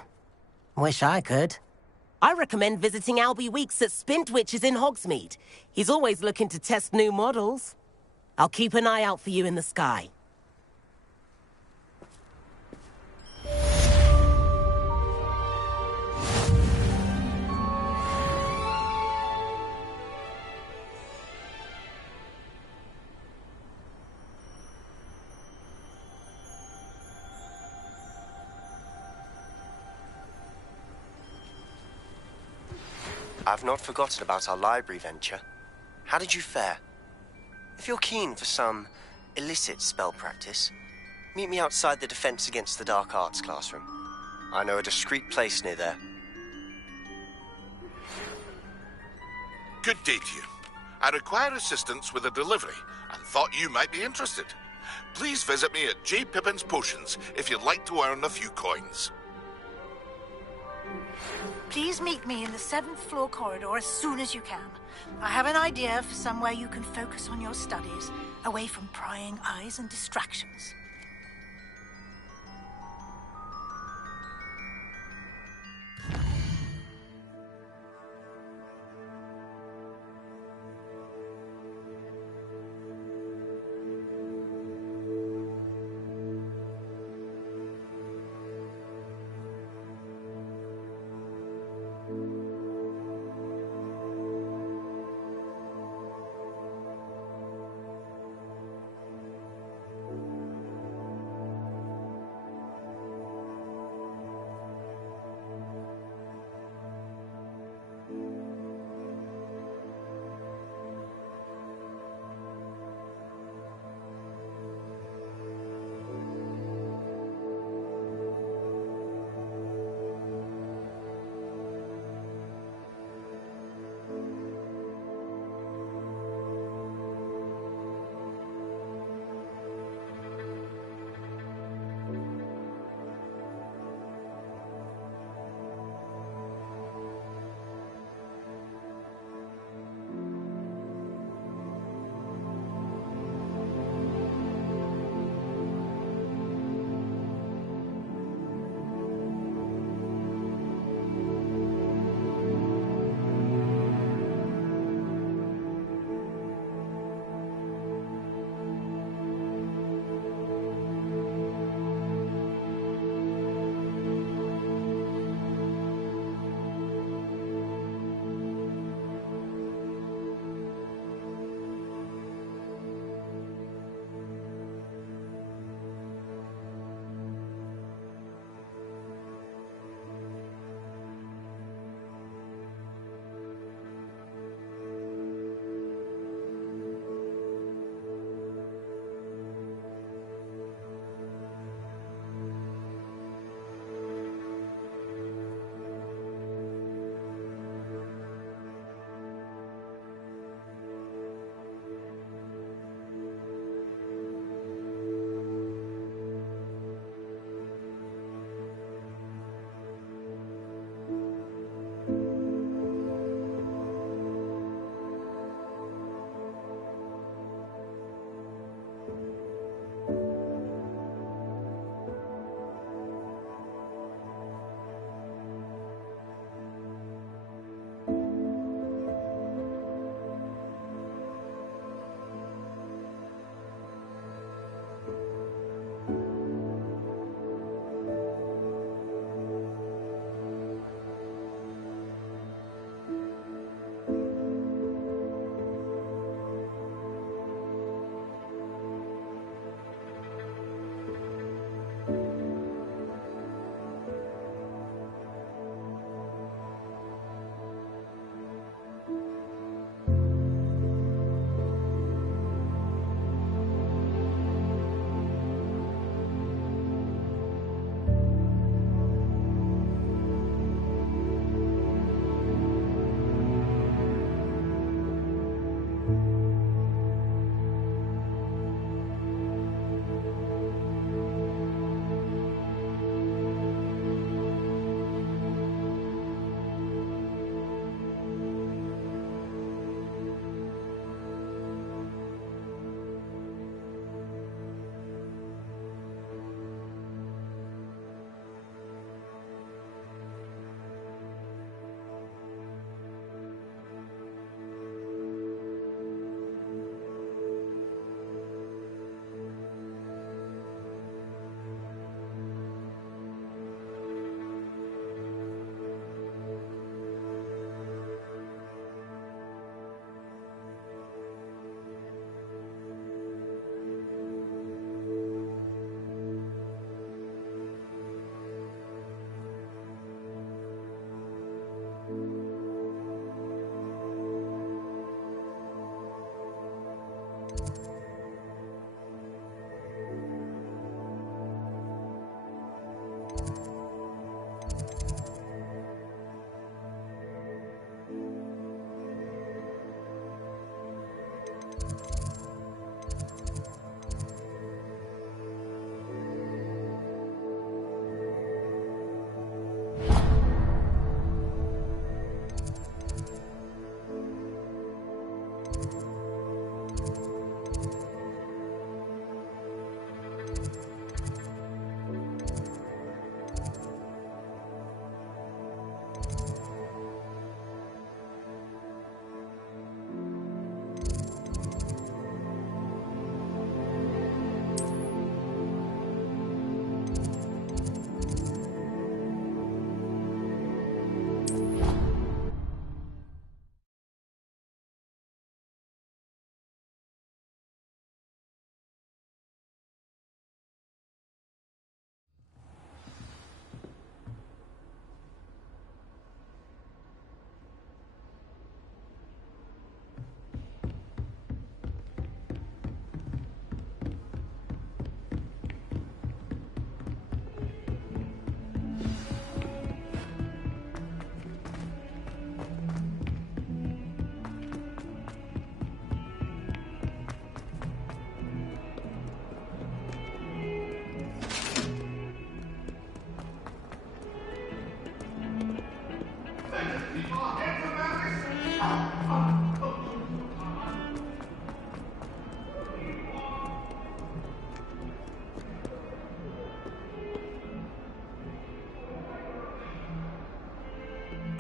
Wish I could. I recommend visiting Albie Weeks at Spintwitches in Hogsmeade. He's always looking to test new models. I'll keep an eye out for you in the sky. I've not forgotten about our library venture. How did you fare? If you're keen for some illicit spell practice, meet me outside the Defense Against the Dark Arts classroom. I know a discreet place near there. Good day to you. I require assistance with a delivery and thought you might be interested. Please visit me at J. Pippin's Potions if you'd like to earn a few coins. Please meet me in the 7th floor corridor as soon as you can. I have an idea for somewhere you can focus on your studies, away from prying eyes and distractions.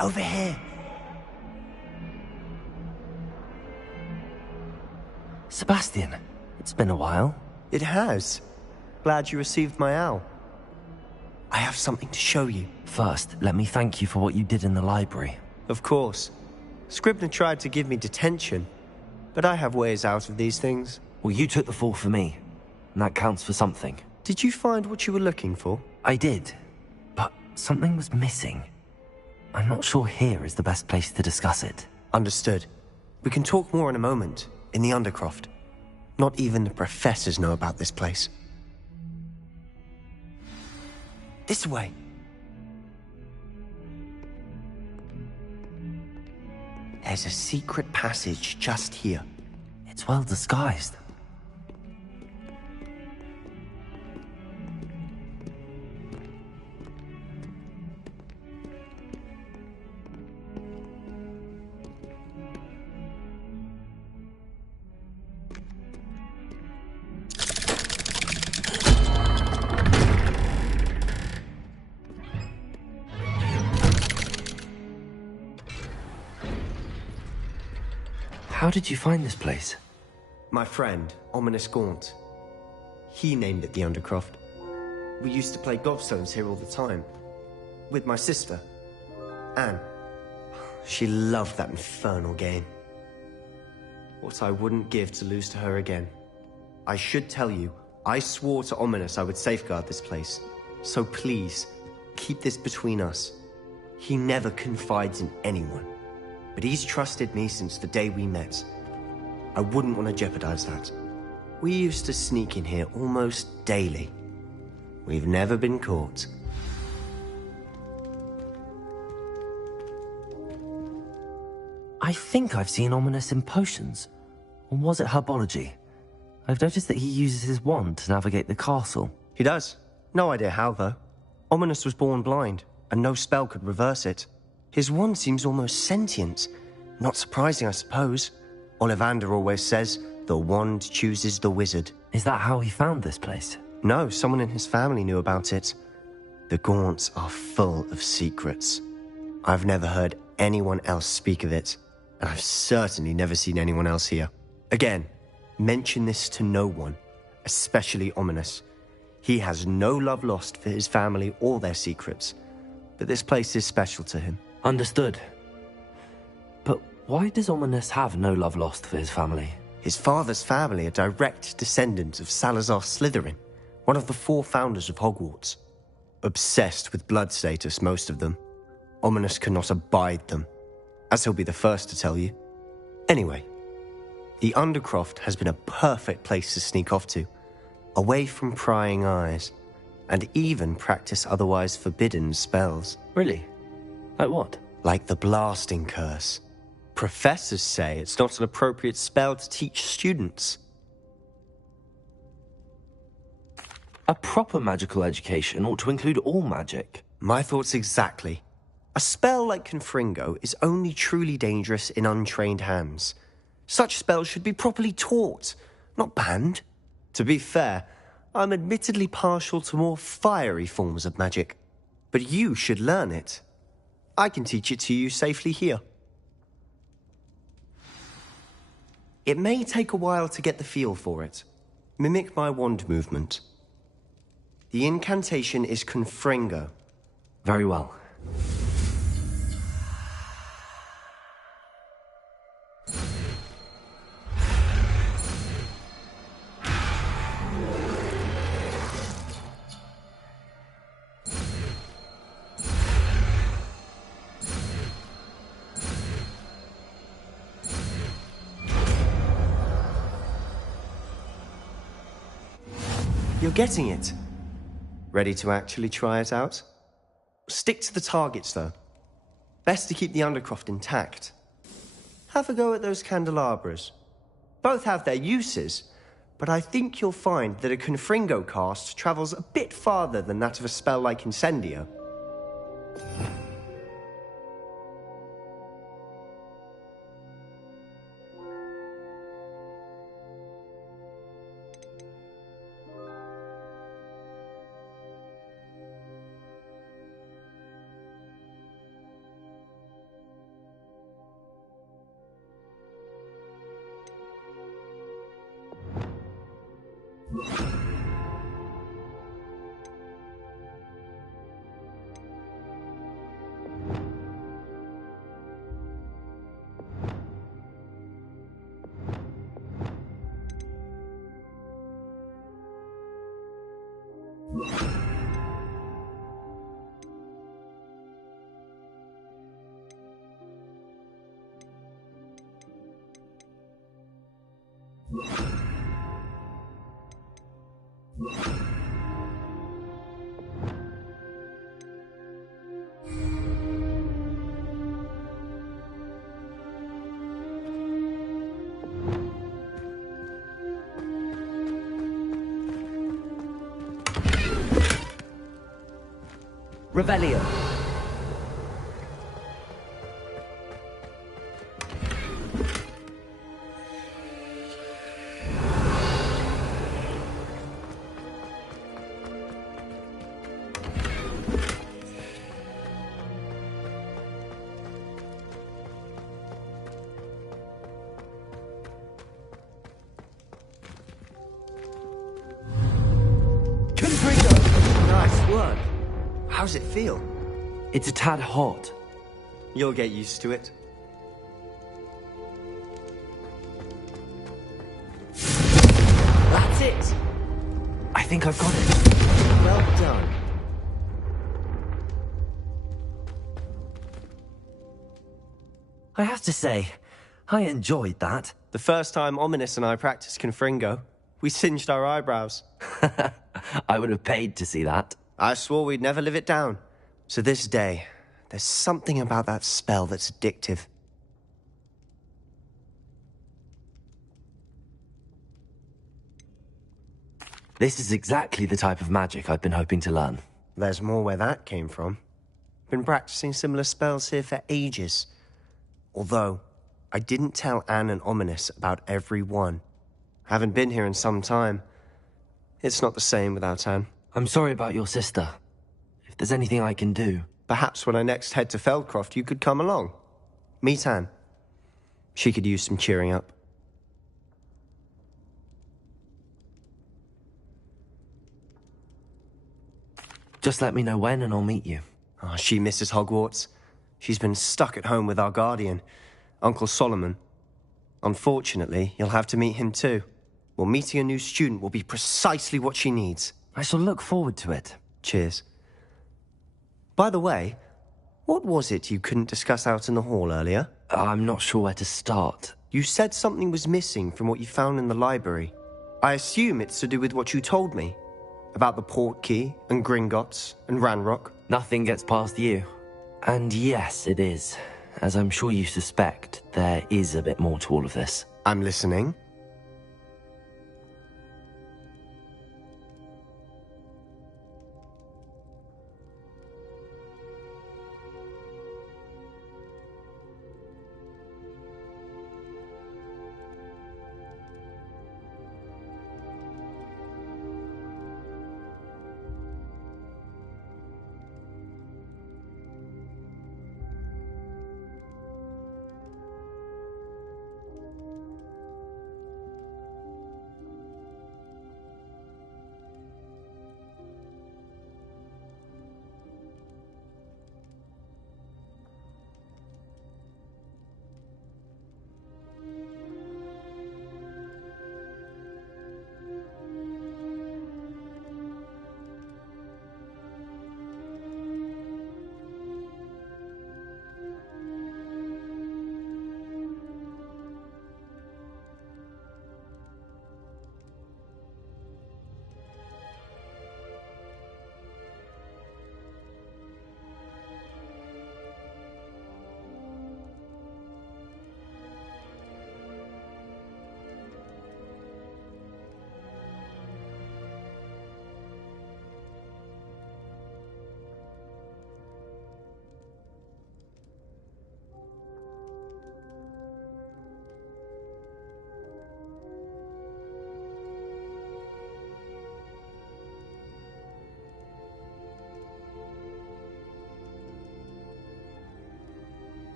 Over here. Sebastian, it's been a while. It has. Glad you received my owl. I have something to show you. First, let me thank you for what you did in the library. Of course. Scribner tried to give me detention, but I have ways out of these things. Well, you took the fall for me, and that counts for something. Did you find what you were looking for? I did, but something was missing. I'm not sure here is the best place to discuss it. Understood. We can talk more in a moment, in the Undercroft. Not even the professors know about this place. This way. There's a secret passage just here. It's well disguised. How did you find this place? My friend, Ominous Gaunt. He named it the Undercroft. We used to play gobstones here all the time. With my sister, Anne. She loved that infernal game. What I wouldn't give to lose to her again. I should tell you, I swore to Ominous I would safeguard this place. So please, keep this between us. He never confides in anyone. But he's trusted me since the day we met. I wouldn't want to jeopardize that. We used to sneak in here almost daily. We've never been caught. I think I've seen Ominous in potions. Or was it herbology? I've noticed that he uses his wand to navigate the castle. He does. No idea how, though. Ominous was born blind, and no spell could reverse it. His wand seems almost sentient. Not surprising, I suppose. Ollivander always says, the wand chooses the wizard. Is that how he found this place? No, someone in his family knew about it. The Gaunts are full of secrets. I've never heard anyone else speak of it, and I've certainly never seen anyone else here. Again, mention this to no one, especially Ominous. He has no love lost for his family or their secrets, but this place is special to him. Understood. But why does Ominous have no love lost for his family? His father's family are direct descendants of Salazar Slytherin, one of the 4 founders of Hogwarts. Obsessed with blood status, most of them. Ominous cannot abide them, as he'll be the first to tell you. Anyway, the Undercroft has been a perfect place to sneak off to, away from prying eyes, and even practice otherwise forbidden spells. Really? Like what? Like the blasting curse. Professors say it's not an appropriate spell to teach students. A proper magical education ought to include all magic. My thoughts exactly. A spell like Confringo is only truly dangerous in untrained hands. Such spells should be properly taught, not banned. To be fair, I'm admittedly partial to more fiery forms of magic. But you should learn it. I can teach it to you safely here. It may take a while to get the feel for it. Mimic my wand movement. The incantation is Confringo. Very well. You're getting it. Ready to actually try it out? Stick to the targets, though. Best to keep the Undercroft intact. Have a go at those candelabras. Both have their uses, but I think you'll find that a Confringo cast travels a bit farther than that of a spell like Incendio. Revelio. Nice work. How's it feel? It's a tad hot. You'll get used to it. That's it! I think I've got it. Well done. I have to say, I enjoyed that. The first time Ominous and I practiced Confringo, we singed our eyebrows. I would have paid to see that. I swore we'd never live it down. So this day, there's something about that spell that's addictive. This is exactly the type of magic I've been hoping to learn. There's more where that came from. Been practicing similar spells here for ages. Although, I didn't tell Anne and Ominous about every one. Haven't been here in some time. It's not the same without Anne. I'm sorry about your sister. If there's anything I can do... Perhaps when I next head to Feldcroft, you could come along. Meet Anne. She could use some cheering up. Just let me know when and I'll meet you. Oh, she misses Hogwarts. She's been stuck at home with our guardian, Uncle Solomon. Unfortunately, you'll have to meet him too. Well, meeting a new student will be precisely what she needs. I shall look forward to it. Cheers. By the way, what was it you couldn't discuss out in the hall earlier? I'm not sure where to start. You said something was missing from what you found in the library. I assume it's to do with what you told me. About the Portkey, and Gringotts, and Ranrock. Nothing gets past you. And yes, it is. As I'm sure you suspect, there is a bit more to all of this. I'm listening.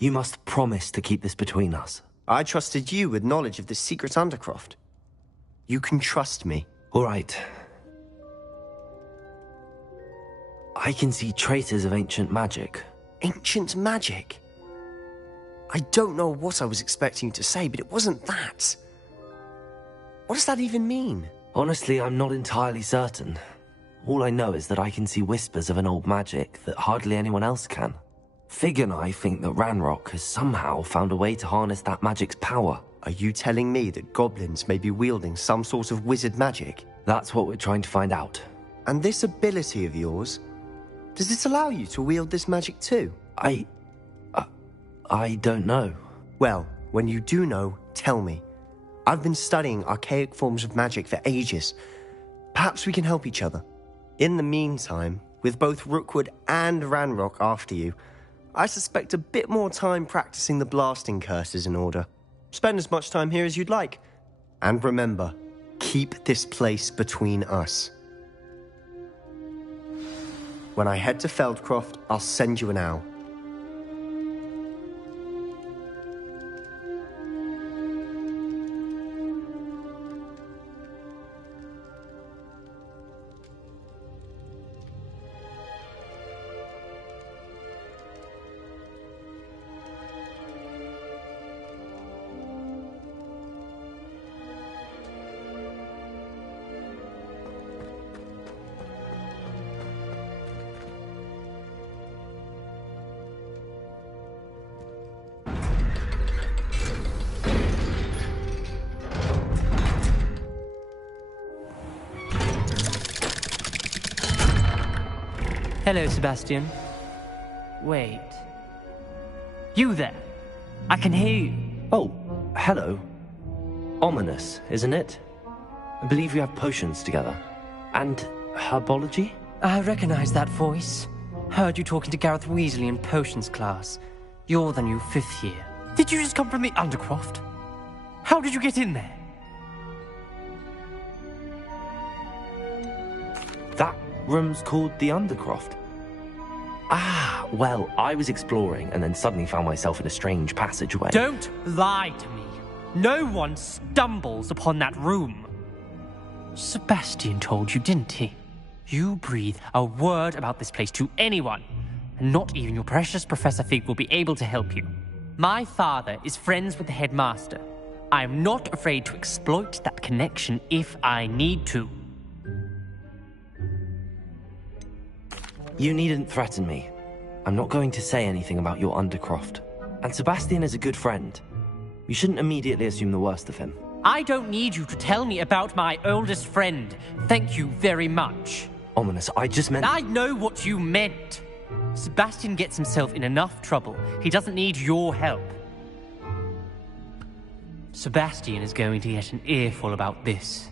You must promise to keep this between us. I trusted you with knowledge of the secret Undercroft. You can trust me. All right. I can see traces of ancient magic. Ancient magic? I don't know what I was expecting you to say, but it wasn't that. What does that even mean? Honestly, I'm not entirely certain. All I know is that I can see whispers of an old magic that hardly anyone else can. Fig and I think that Ranrock has somehow found a way to harness that magic's power. Are you telling me that goblins may be wielding some sort of wizard magic? That's what we're trying to find out. And this ability of yours, does it allow you to wield this magic too? I don't know. Well, when you do know, tell me. I've been studying archaic forms of magic for ages. Perhaps we can help each other. In the meantime, with both Rookwood and Ranrock after you, I suspect a bit more time practicing the blasting curse is in order. Spend as much time here as you'd like. And remember, keep this place between us. When I head to Feldcroft, I'll send you an owl. Hello, Sebastian. Wait. You there? I can hear you. Oh, hello. Ominous, isn't it? I believe we have potions together. And herbology? I recognize that voice. Heard you talking to Gareth Weasley in potions class. You're the new 5th year. Did you just come from the Undercroft? How did you get in there? That room's called the Undercroft. Ah, well, I was exploring and then suddenly found myself in a strange passageway. Don't lie to me. No one stumbles upon that room. Sebastian told you, didn't he? You breathe a word about this place to anyone, and not even your precious Professor Fig will be able to help you. My father is friends with the headmaster. I am not afraid to exploit that connection if I need to. You needn't threaten me. I'm not going to say anything about your Undercroft. And Sebastian is a good friend. You shouldn't immediately assume the worst of him. I don't need you to tell me about my oldest friend. Thank you very much. Ominous, I just meant... I know what you meant. Sebastian gets himself in enough trouble. He doesn't need your help. Sebastian is going to get an earful about this.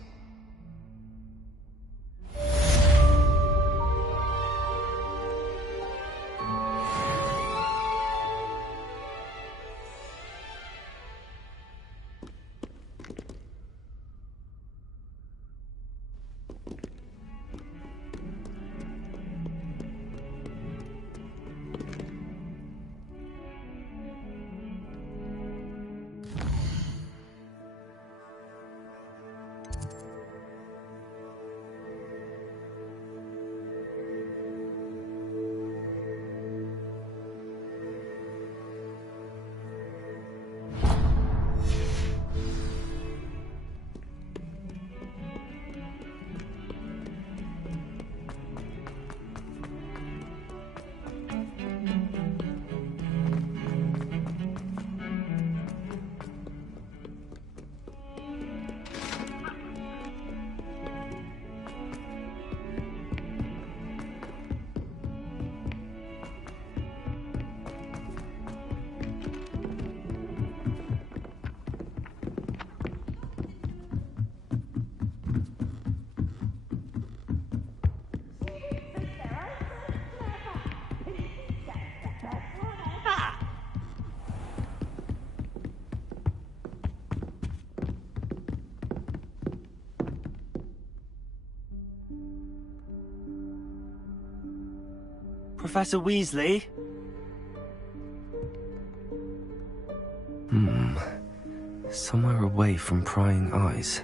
Professor Weasley? Somewhere away from prying eyes.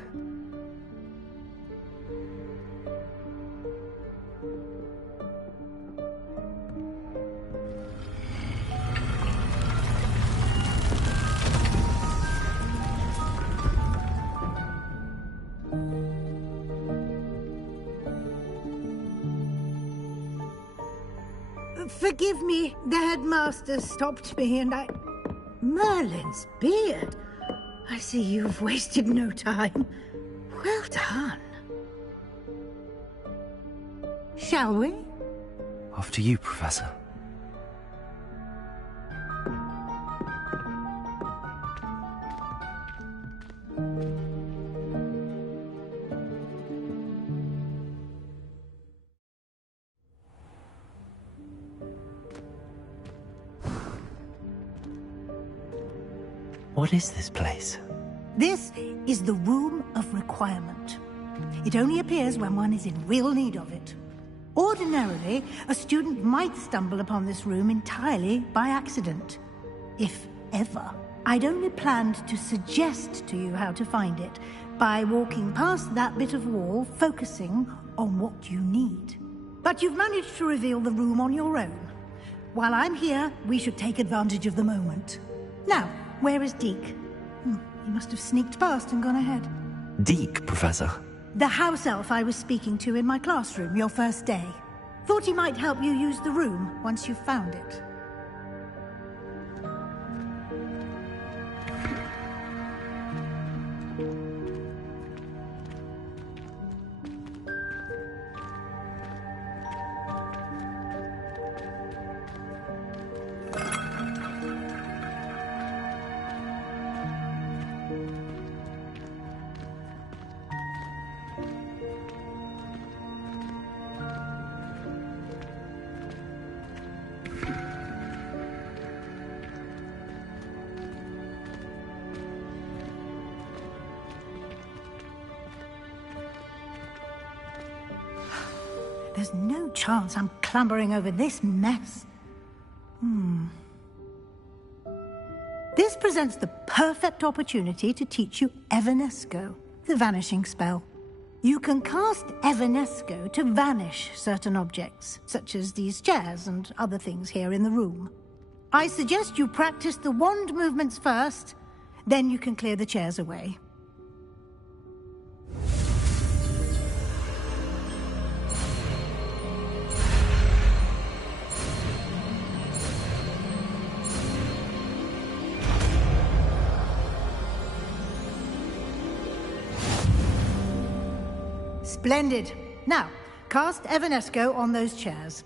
Forgive me, the headmaster stopped me and I... Merlin's beard. I see you've wasted no time. Well done. Shall we? After you, Professor. What is this place? This is the Room of Requirement. It only appears when one is in real need of it. Ordinarily, a student might stumble upon this room entirely by accident. If ever. I'd only planned to suggest to you how to find it by walking past that bit of wall, focusing on what you need. But you've managed to reveal the room on your own. While I'm here, we should take advantage of the moment. Now, where is Deke? He must have sneaked past and gone ahead. Deke, Professor. The house elf I was speaking to in my classroom your first day. Thought he might help you use the room once you've found it. There's no chance I'm clambering over this mess. This presents the perfect opportunity to teach you Evanesco, the vanishing spell. You can cast Evanesco to vanish certain objects, such as these chairs and other things here in the room. I suggest you practice the wand movements first, then you can clear the chairs away. Splendid. Now, cast Evanesco on those chairs.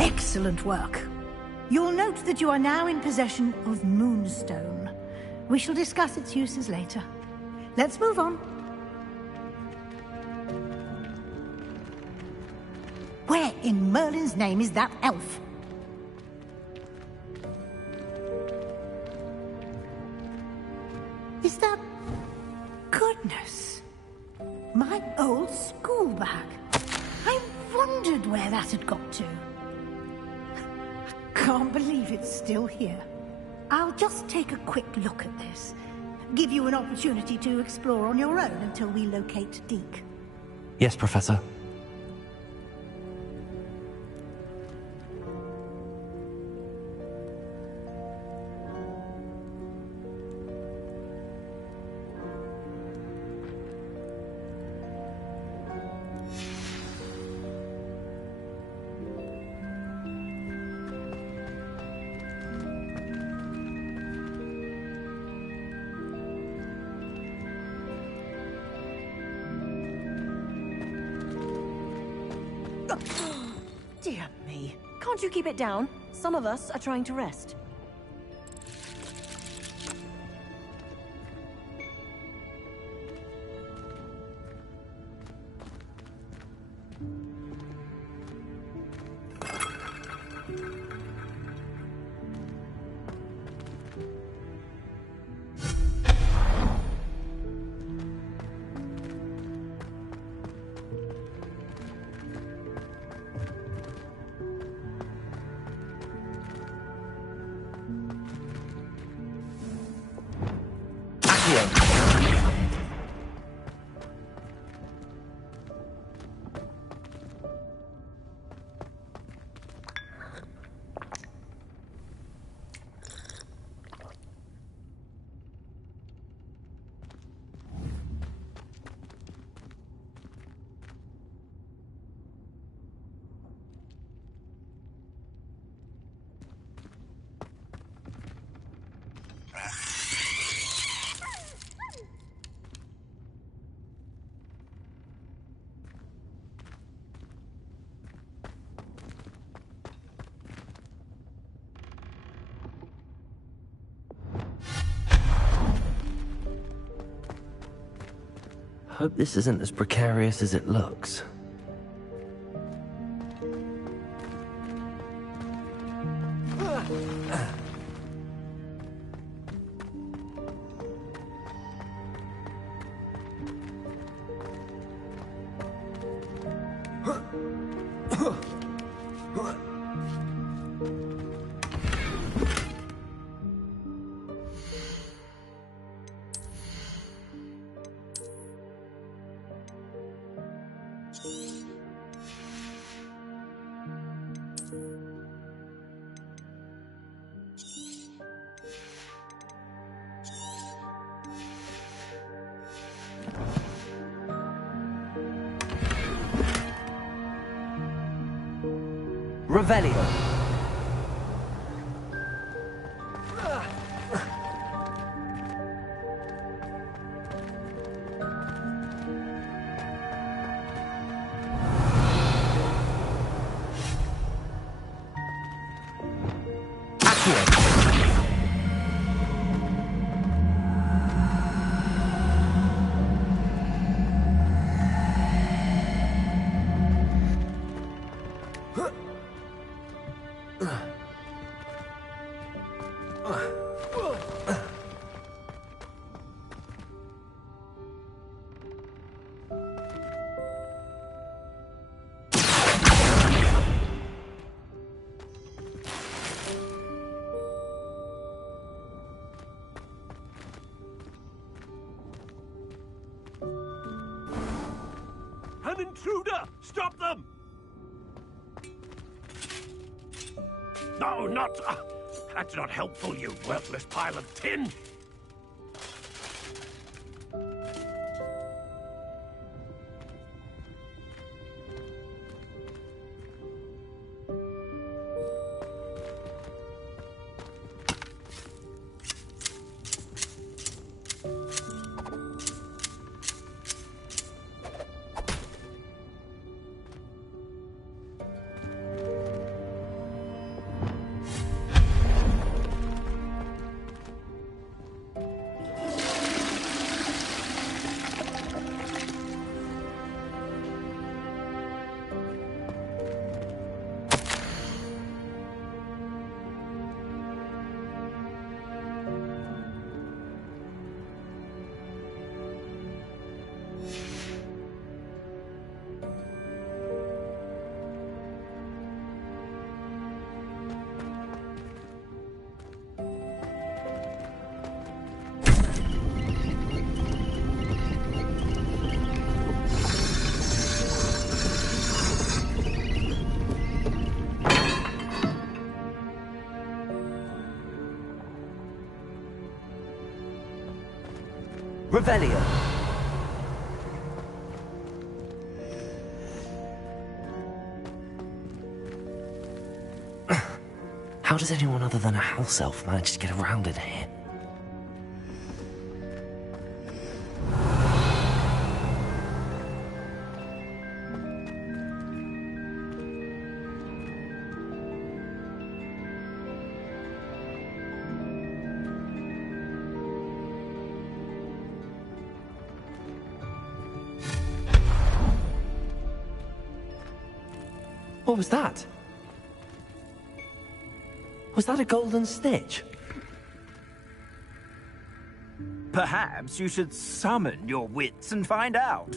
Excellent work. You'll note that you are now in possession of Moonstone. We shall discuss its uses later. Let's move on. Where in Merlin's name is that elf? Is that... Goodness. My old school bag. I wondered where that had got to. Can't believe it's still here. I'll just take a quick look at this. Give you an opportunity to explore on your own until we locate Deke. Yes, Professor. Dear me. Can't you keep it down? Some of us are trying to rest. Hope this isn't as precarious as it looks. Revelio. An intruder! Stop them! No, not... that's not helpful, you worthless pile of tin! Revelio. How does anyone other than a house elf manage to get around in here? What was that? Was that a golden snitch? Perhaps you should summon your wits and find out.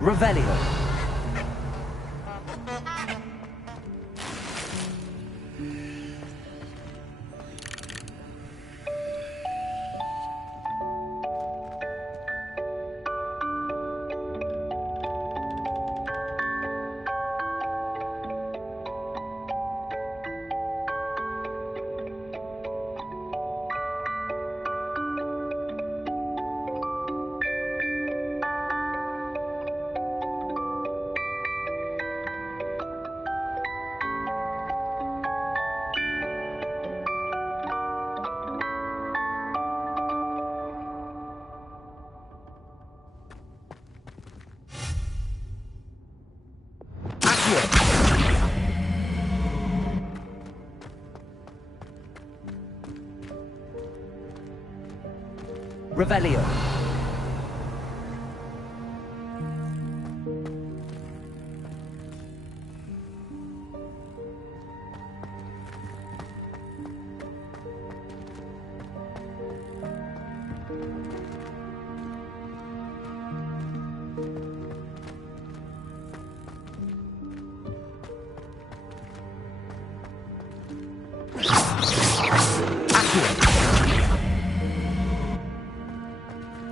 Revelio. Revelio.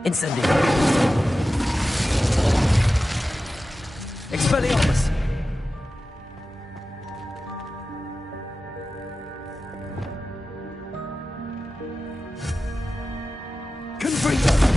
Incendio. Expelliarmus. Confringo.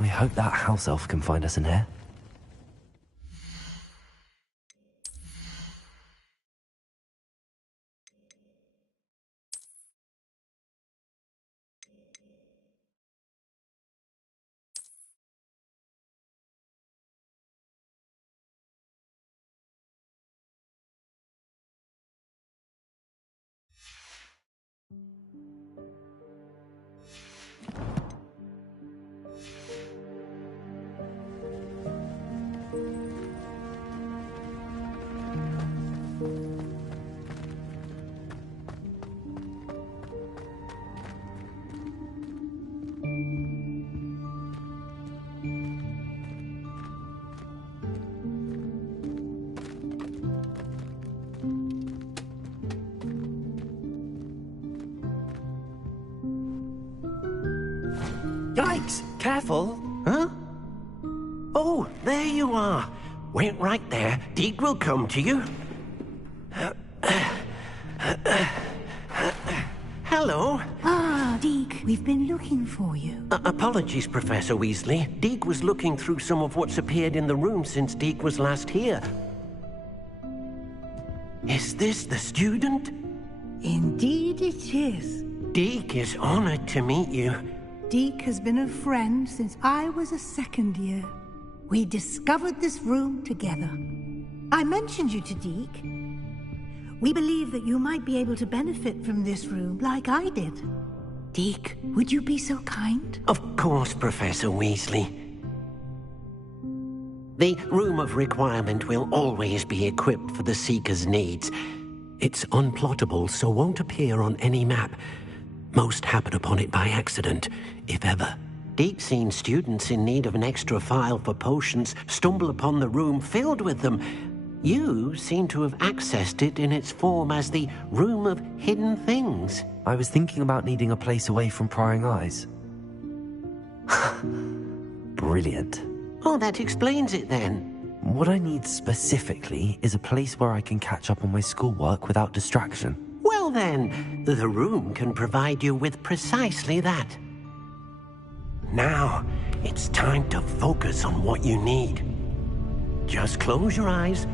I hope that house elf can find us in here. Yikes! Careful! Huh? Oh, there you are. Wait right there. Deke will come to you. Hello. Ah, Deke, we've been looking for you. Apologies, Professor Weasley. Deke was looking through some of what's appeared in the room since Deke was last here. Is this the student? Indeed it is. Deke is honored to meet you. Deke has been a friend since I was a second year. We discovered this room together. I mentioned you to Deke. We believe that you might be able to benefit from this room like I did. Deke, would you be so kind? Of course, Professor Weasley. The Room of Requirement will always be equipped for the Seeker's needs. It's unplottable, so won't appear on any map. Most happen upon it by accident, if ever. Deke's seen students in need of an extra file for potions stumble upon the room filled with them. You seem to have accessed it in its form as the Room of Hidden Things. I was thinking about needing a place away from prying eyes. Brilliant. Oh, that explains it then. What I need specifically is a place where I can catch up on my schoolwork without distraction. Well then, the room can provide you with precisely that. Now, it's time to focus on what you need. Just close your eyes.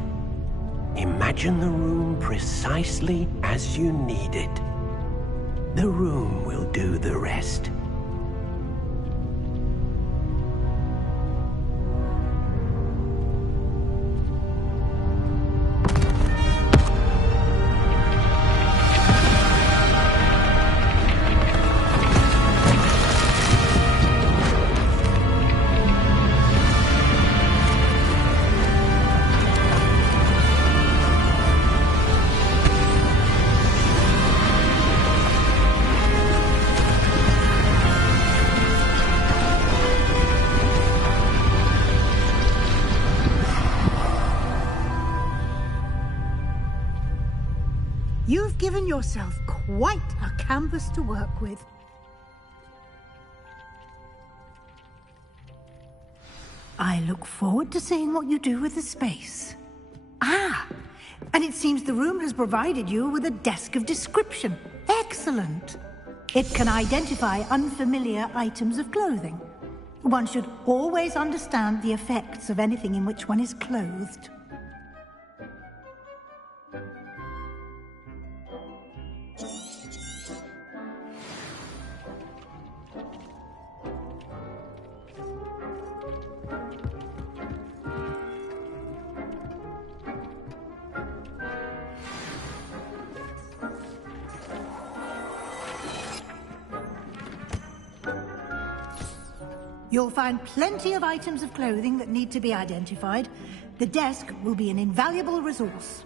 Imagine the room precisely as you need it. The room will do the rest. You've given yourself quite a canvas to work with. I look forward to seeing what you do with the space. Ah, and it seems the room has provided you with a desk of description. Excellent. It can identify unfamiliar items of clothing. One should always understand the effects of anything in which one is clothed. You'll find plenty of items of clothing that need to be identified. The desk will be an invaluable resource.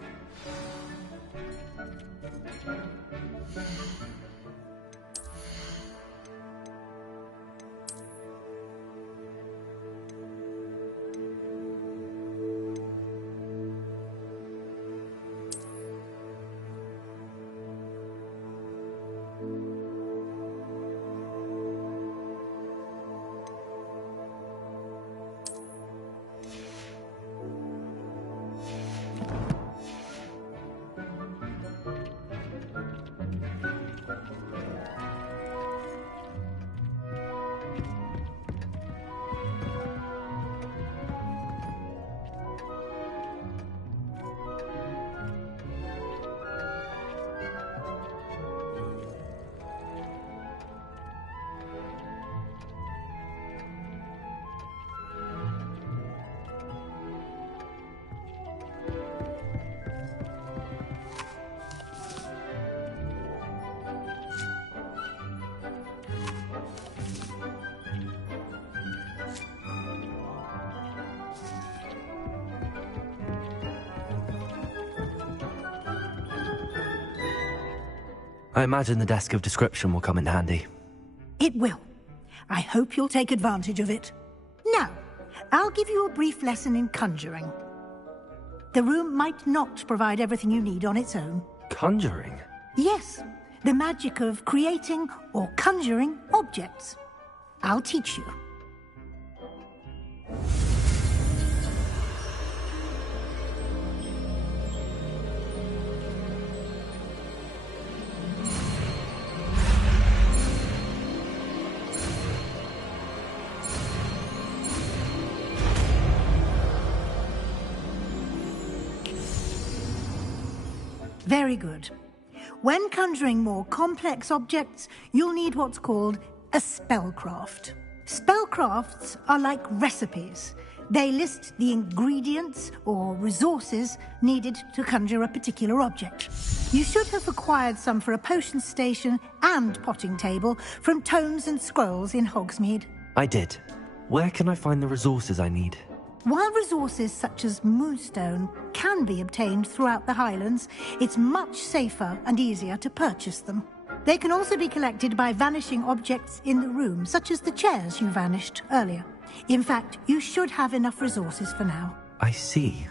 I imagine the desk of description will come in handy. It will. I hope you'll take advantage of it. Now, I'll give you a brief lesson in conjuring. The room might not provide everything you need on its own. Conjuring? Yes, the magic of creating or conjuring objects. I'll teach you. Very good. When conjuring more complex objects, you'll need what's called a spellcraft. Spellcrafts are like recipes. They list the ingredients or resources needed to conjure a particular object. You should have acquired some for a potion station and potting table from tomes and scrolls in Hogsmeade. I did. Where can I find the resources I need? While resources such as moonstone can be obtained throughout the Highlands, it's much safer and easier to purchase them. They can also be collected by vanishing objects in the room, such as the chairs you vanished earlier. In fact, you should have enough resources for now. I see.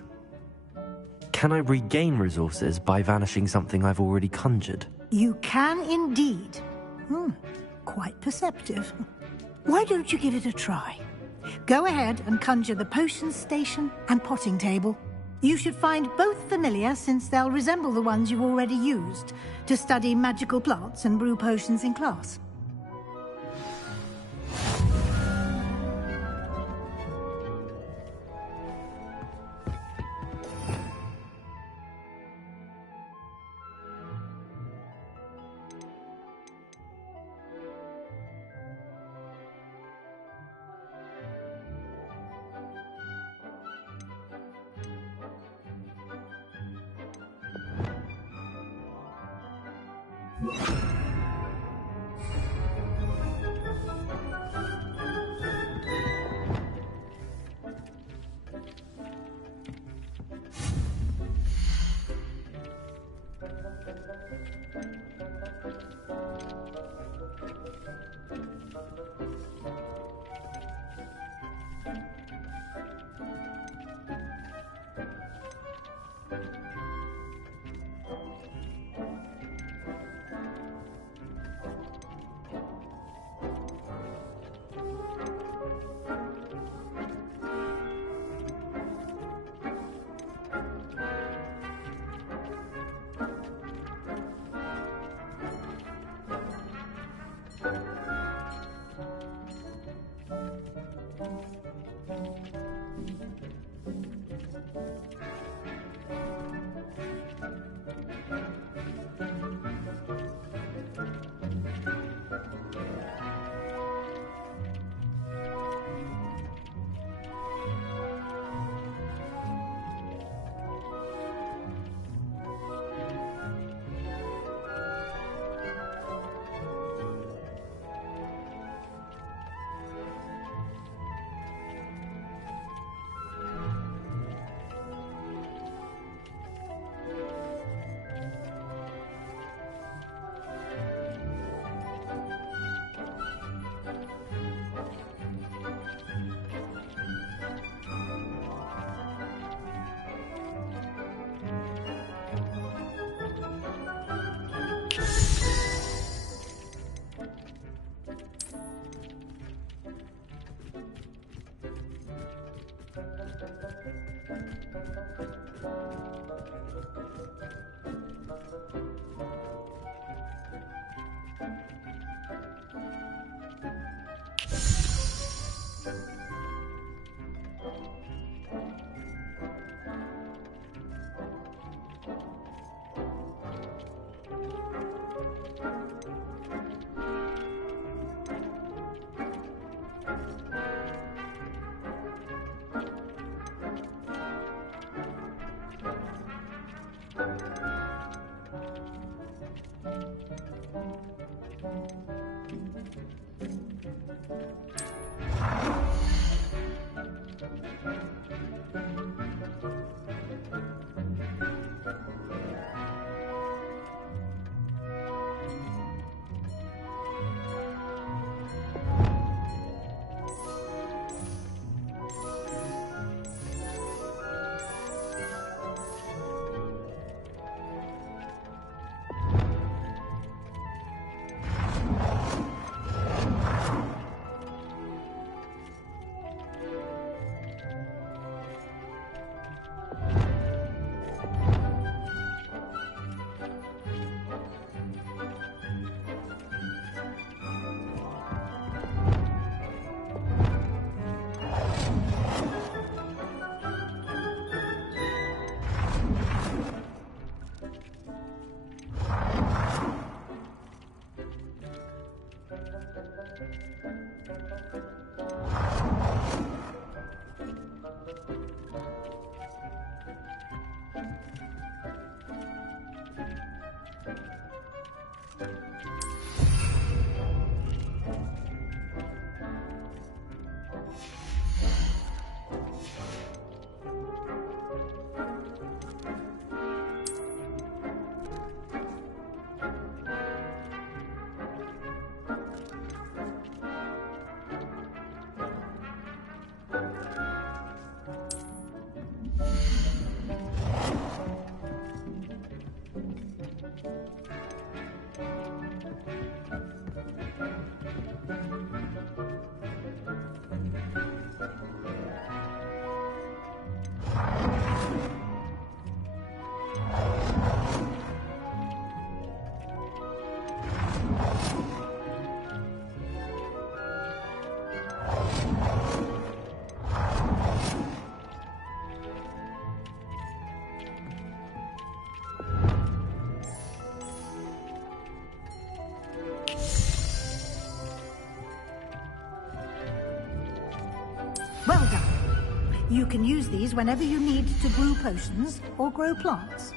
Can I regain resources by vanishing something I've already conjured? You can indeed. Quite perceptive. Why don't you give it a try? Go ahead and conjure the potion station and potting table. You should find both familiar, since they'll resemble the ones you've already used to study magical plants and brew potions in class. You can use these whenever you need to brew potions or grow plants.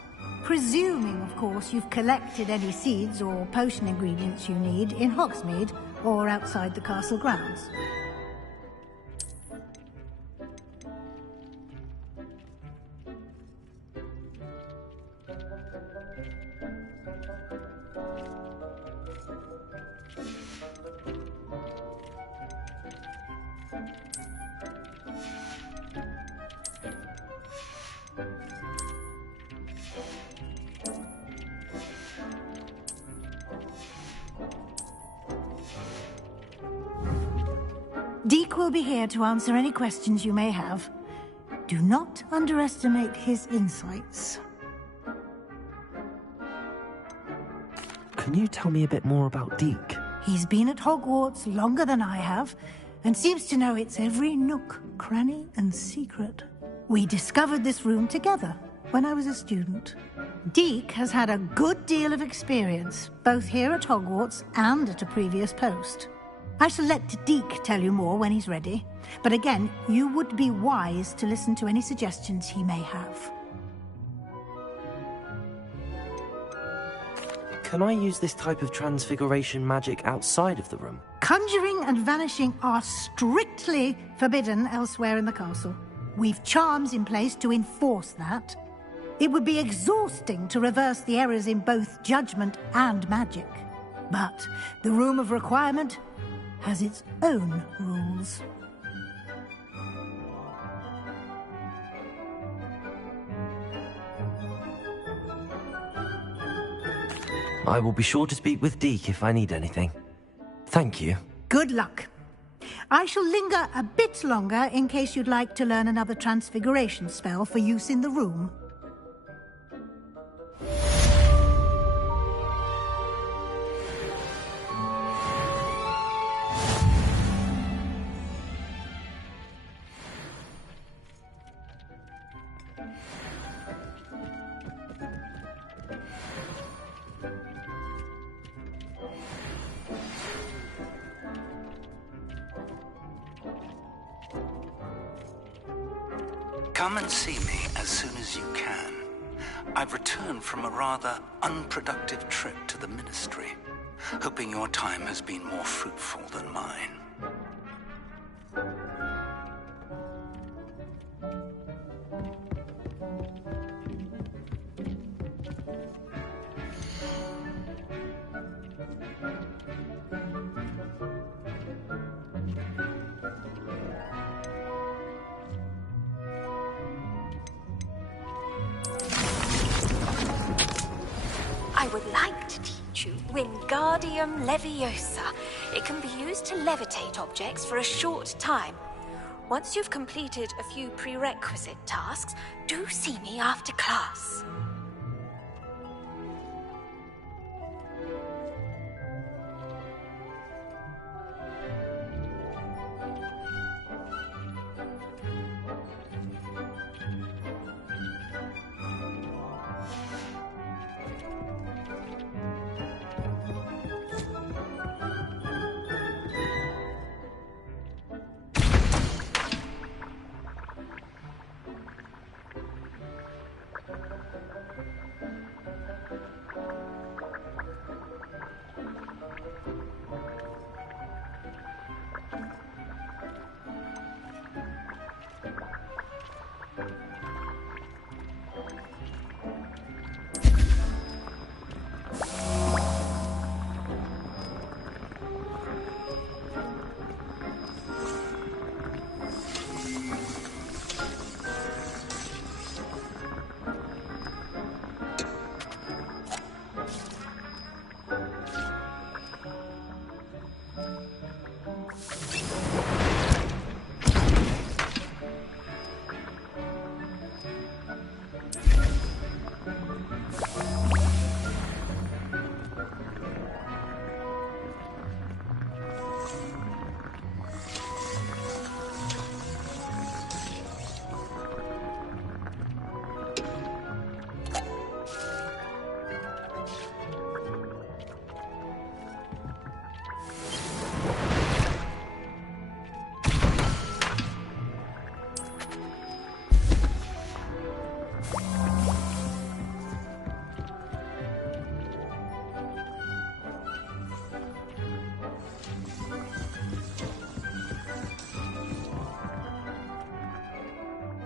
Presuming, of course, you've collected any seeds or potion ingredients you need in Hogsmeade or outside the castle grounds. Deek will be here to answer any questions you may have. Do not underestimate his insights. Can you tell me a bit more about Deke? He's been at Hogwarts longer than I have, and seems to know its every nook, cranny, and secret. We discovered this room together when I was a student. Deke has had a good deal of experience, both here at Hogwarts and at a previous post. I shall let Deke tell you more when he's ready, but again, you would be wise to listen to any suggestions he may have. Can I use this type of transfiguration magic outside of the room? Conjuring and vanishing are strictly forbidden elsewhere in the castle. We've charms in place to enforce that. It would be exhausting to reverse the errors in both judgment and magic. But the Room of Requirement has its own rules. I will be sure to speak with Deke if I need anything. Thank you. Good luck. I shall linger a bit longer in case you'd like to learn another transfiguration spell for use in the room. Come and see me as soon as you can. I've returned from a rather unproductive trip to the Ministry, hoping your time has been more fruitful than mine. I would like to teach you Wingardium Leviosa. It can be used to levitate objects for a short time. Once you've completed a few prerequisite tasks, do see me after class.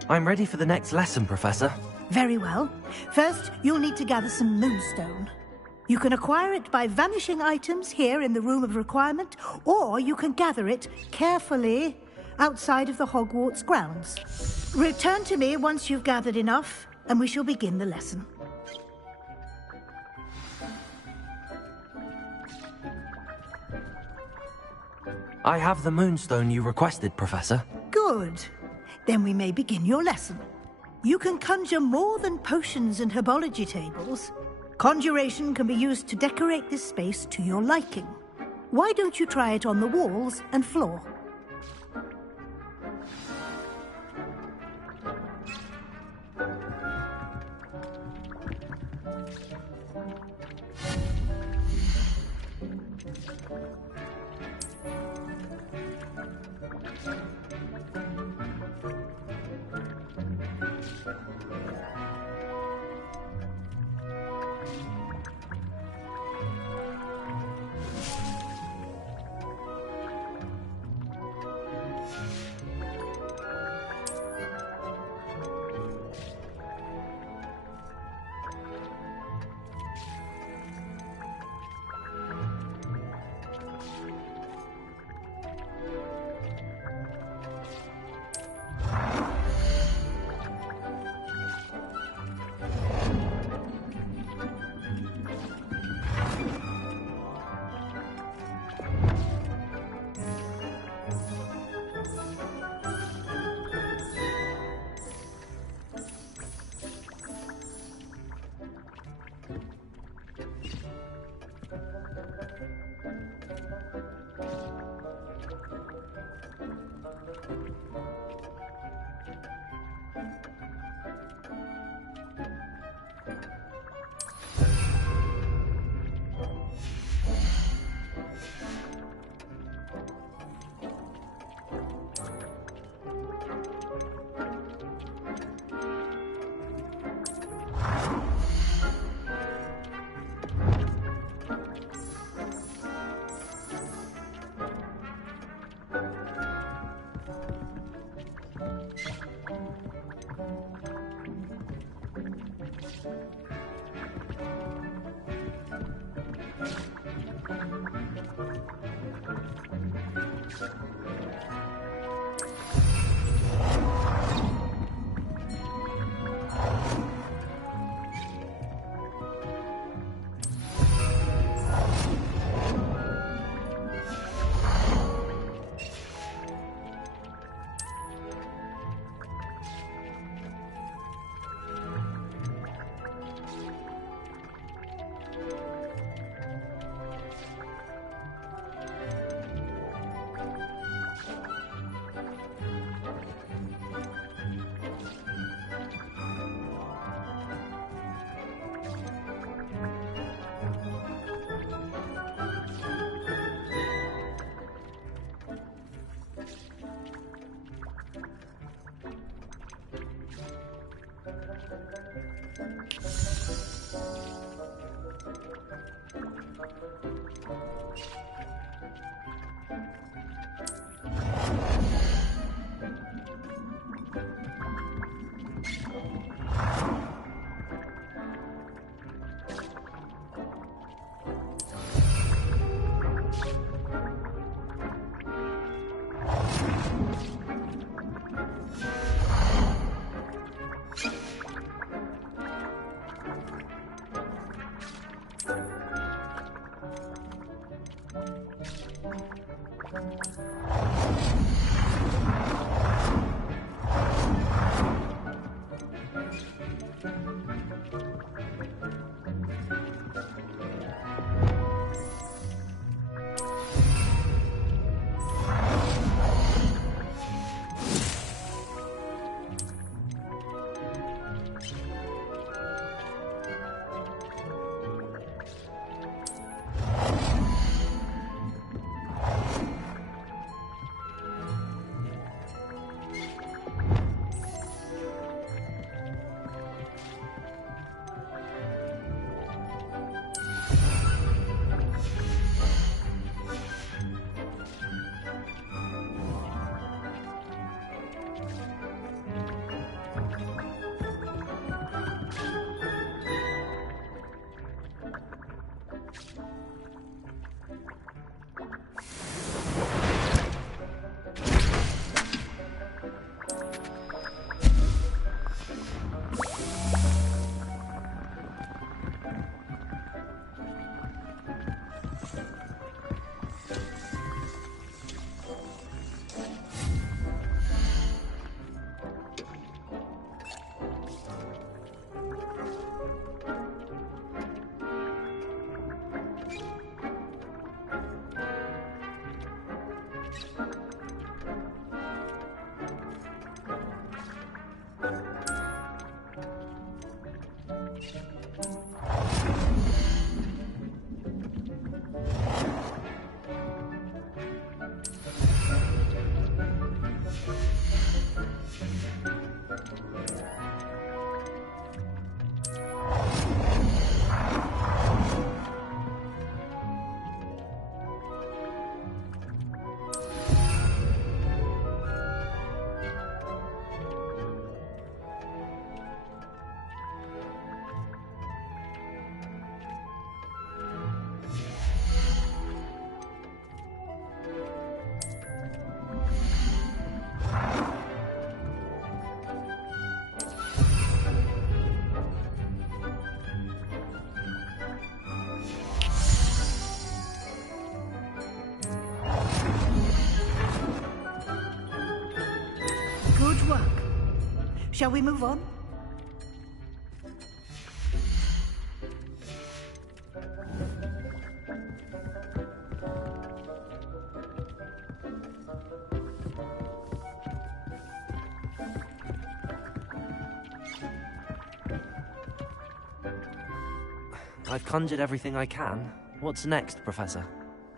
I'm ready for the next lesson, Professor. Very well. First, you'll need to gather some moonstone. You can acquire it by vanishing items here in the Room of Requirement, or you can gather it carefully outside of the Hogwarts grounds. Return to me once you've gathered enough, and we shall begin the lesson. I have the moonstone you requested, Professor. Good. Then we may begin your lesson. You can conjure more than potions and herbology tables. Conjuration can be used to decorate this space to your liking. Why don't you try it on the walls and floor? Good work. Shall we move on? I've conjured everything I can. What's next, Professor?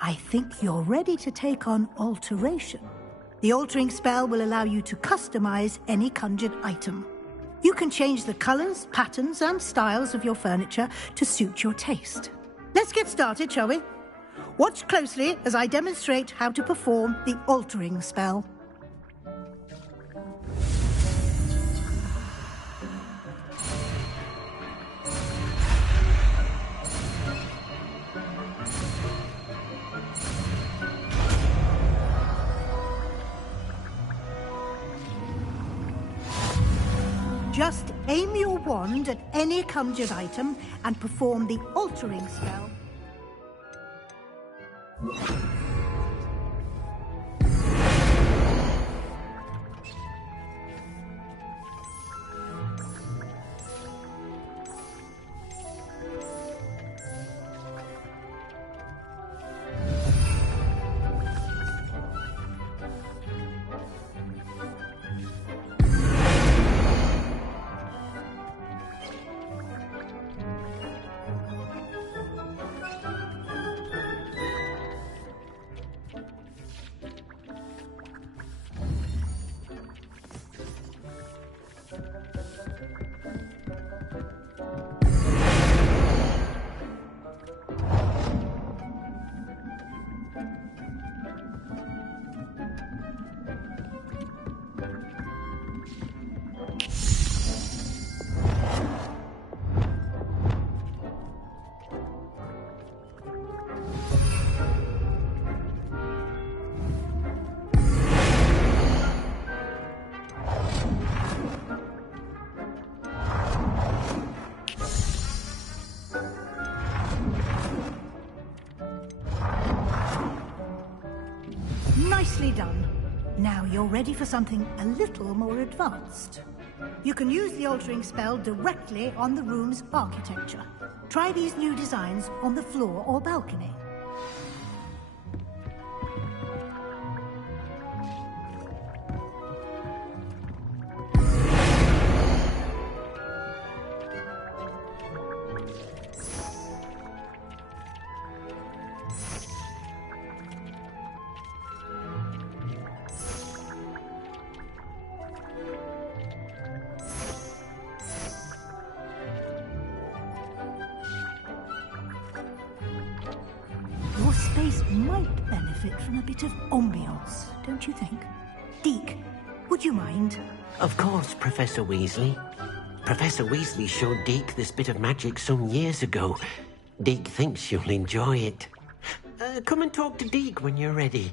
I think you're ready to take on alteration. The altering spell will allow you to customize any conjured item. You can change the colors, patterns, and styles of your furniture to suit your taste. Let's get started, shall we? Watch closely as I demonstrate how to perform the altering spell. Just aim your wand at any conjured item and perform the altering spell. Nicely done. Now you're ready for something a little more advanced. You can use the altering spell directly on the room's architecture. Try these new designs on the floor or balcony. Your space might benefit from a bit of ambiance, don't you think? Deke, would you mind? Of course, Professor Weasley. Professor Weasley showed Deke this bit of magic some years ago. Deke thinks you'll enjoy it. Come and talk to Deke when you're ready.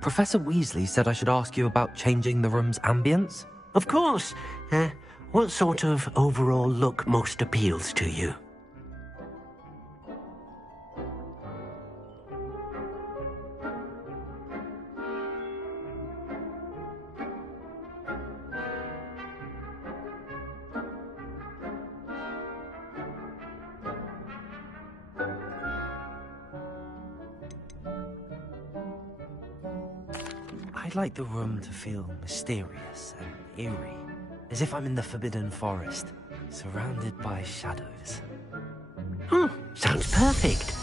Professor Weasley said I should ask you about changing the room's ambience? Of course. What sort of overall look most appeals to you? I'd like the room to feel mysterious and eerie, as if I'm in the Forbidden Forest, surrounded by shadows. Sounds perfect.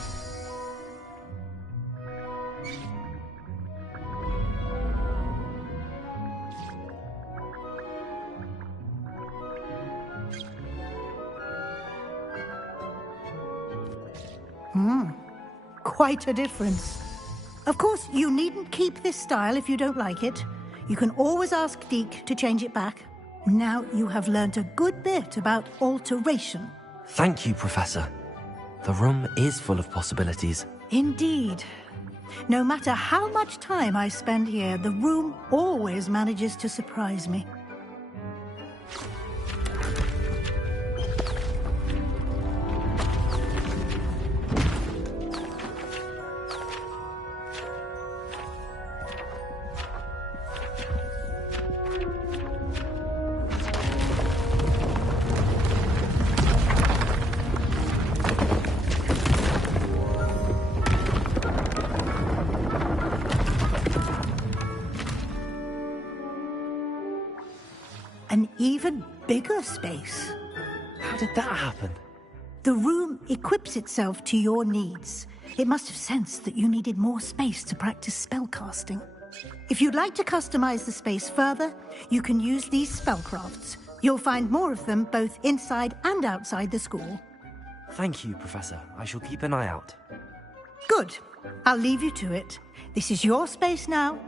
Quite a difference. Of course, you needn't keep this style if you don't like it. You can always ask Deke to change it back. Now you have learnt a good bit about alteration. Thank you, Professor. The room is full of possibilities. Indeed. No matter how much time I spend here, the room always manages to surprise me. An even bigger space. How did that happen? The room equips itself to your needs. It must have sensed that you needed more space to practice spellcasting. If you'd like to customize the space further, you can use these spellcrafts. You'll find more of them both inside and outside the school. Thank you, Professor. I shall keep an eye out. Good. I'll leave you to it. This is your space now.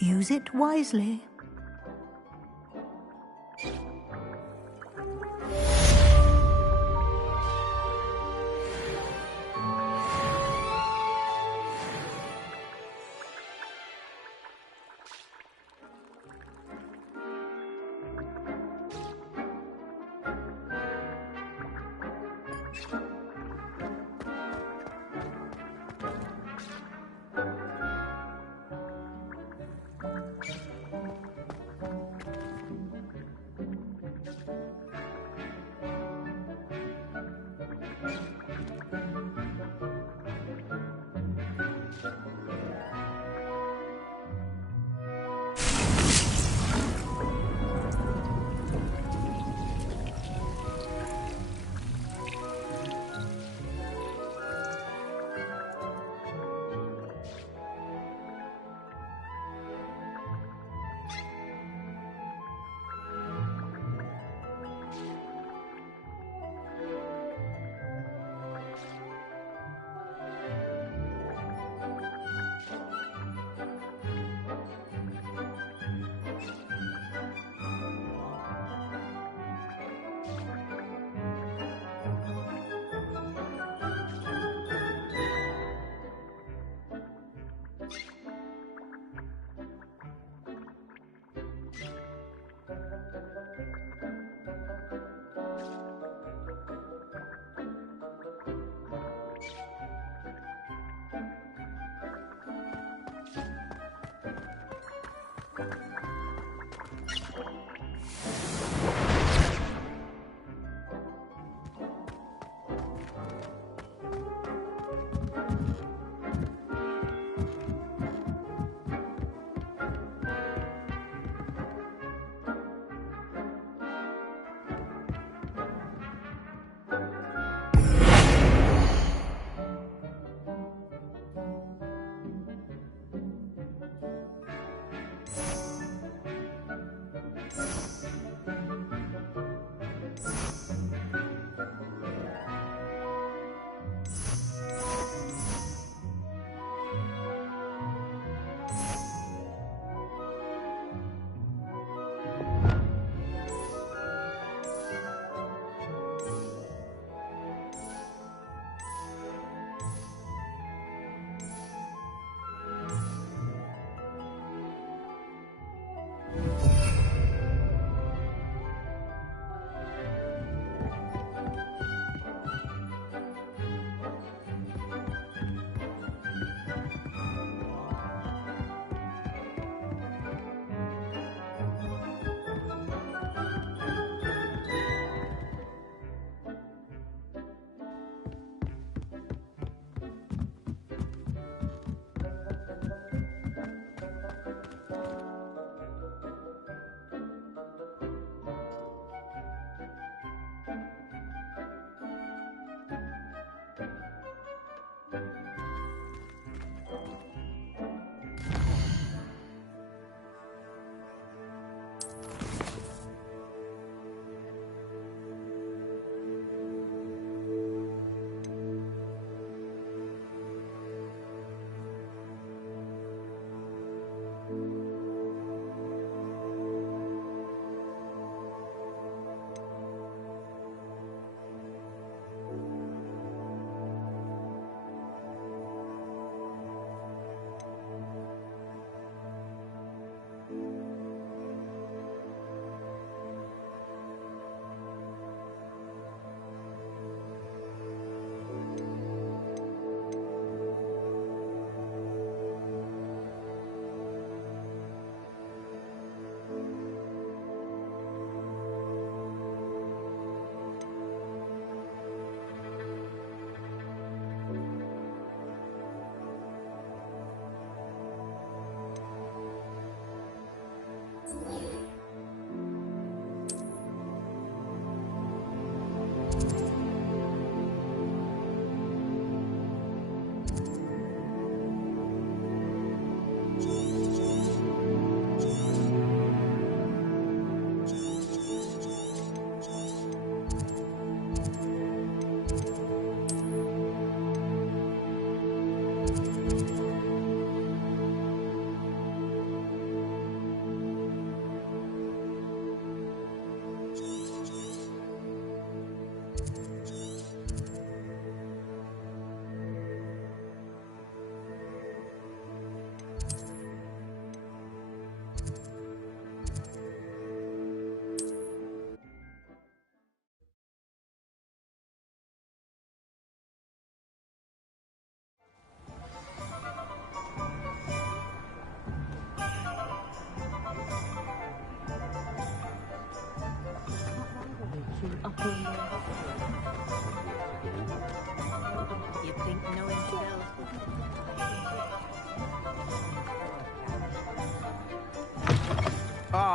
Use it wisely.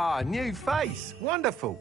Ah, new face. Wonderful.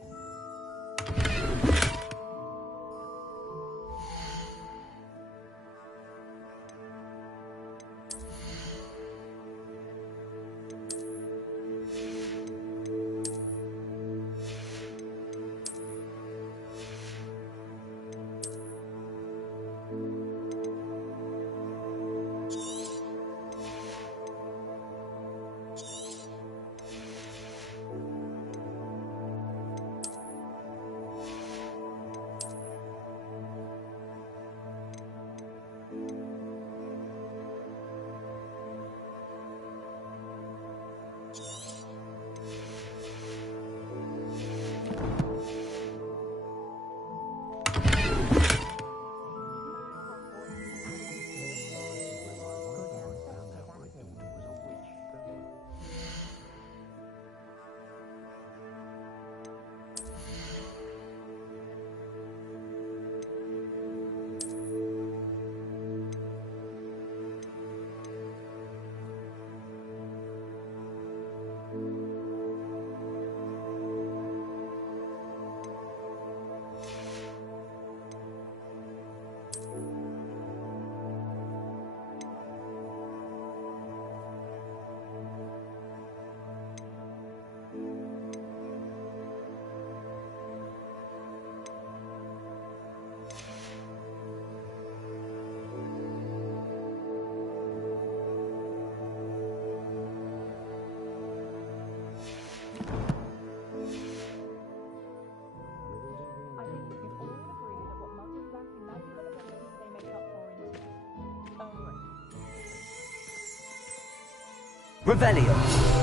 Revelio.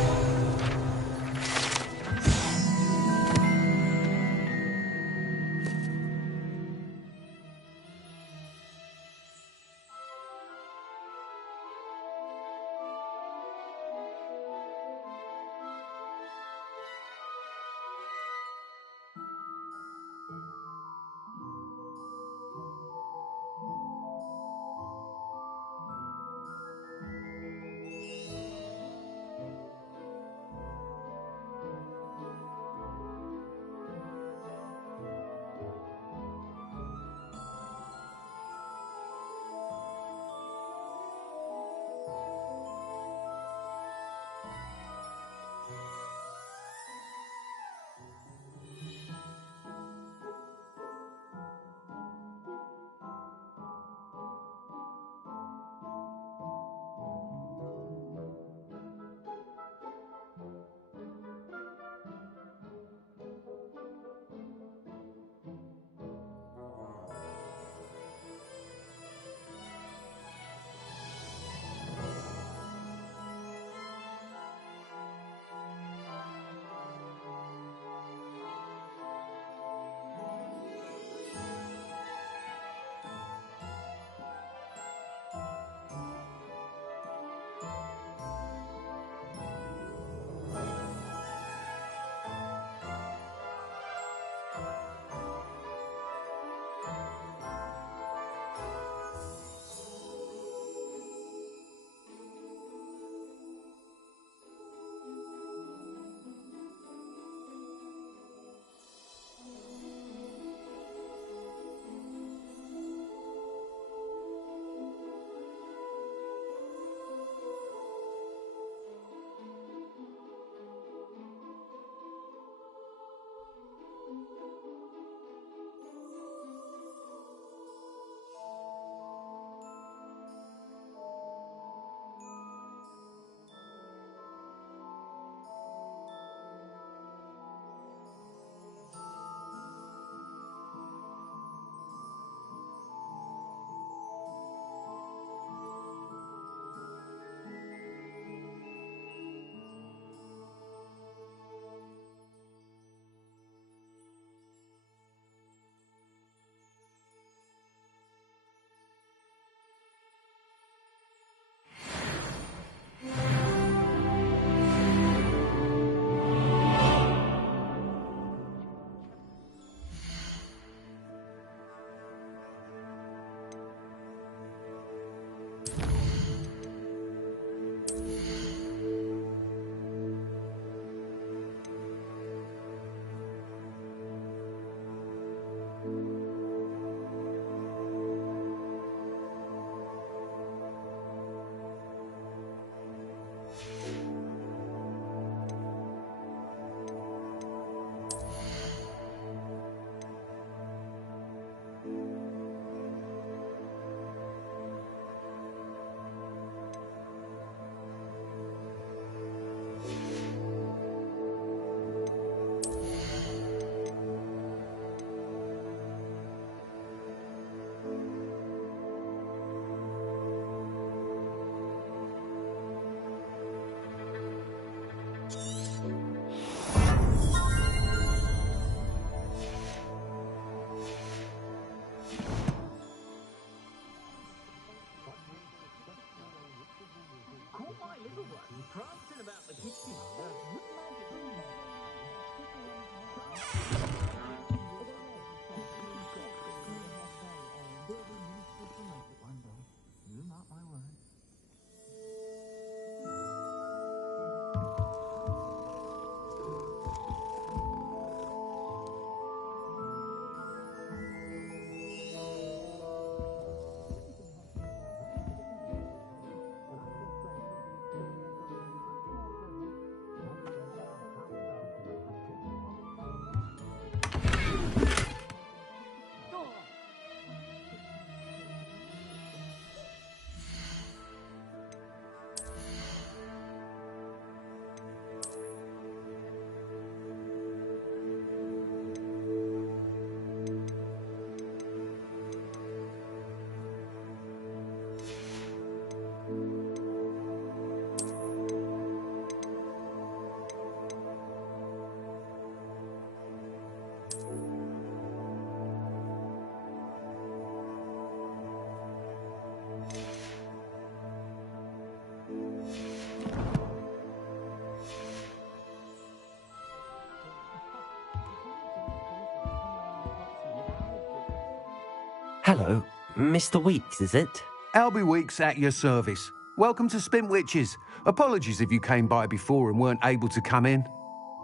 Hello, Mr. Weeks, is it? Albie Weeks at your service. Welcome to Spintwitches. Apologies if you came by before and weren't able to come in.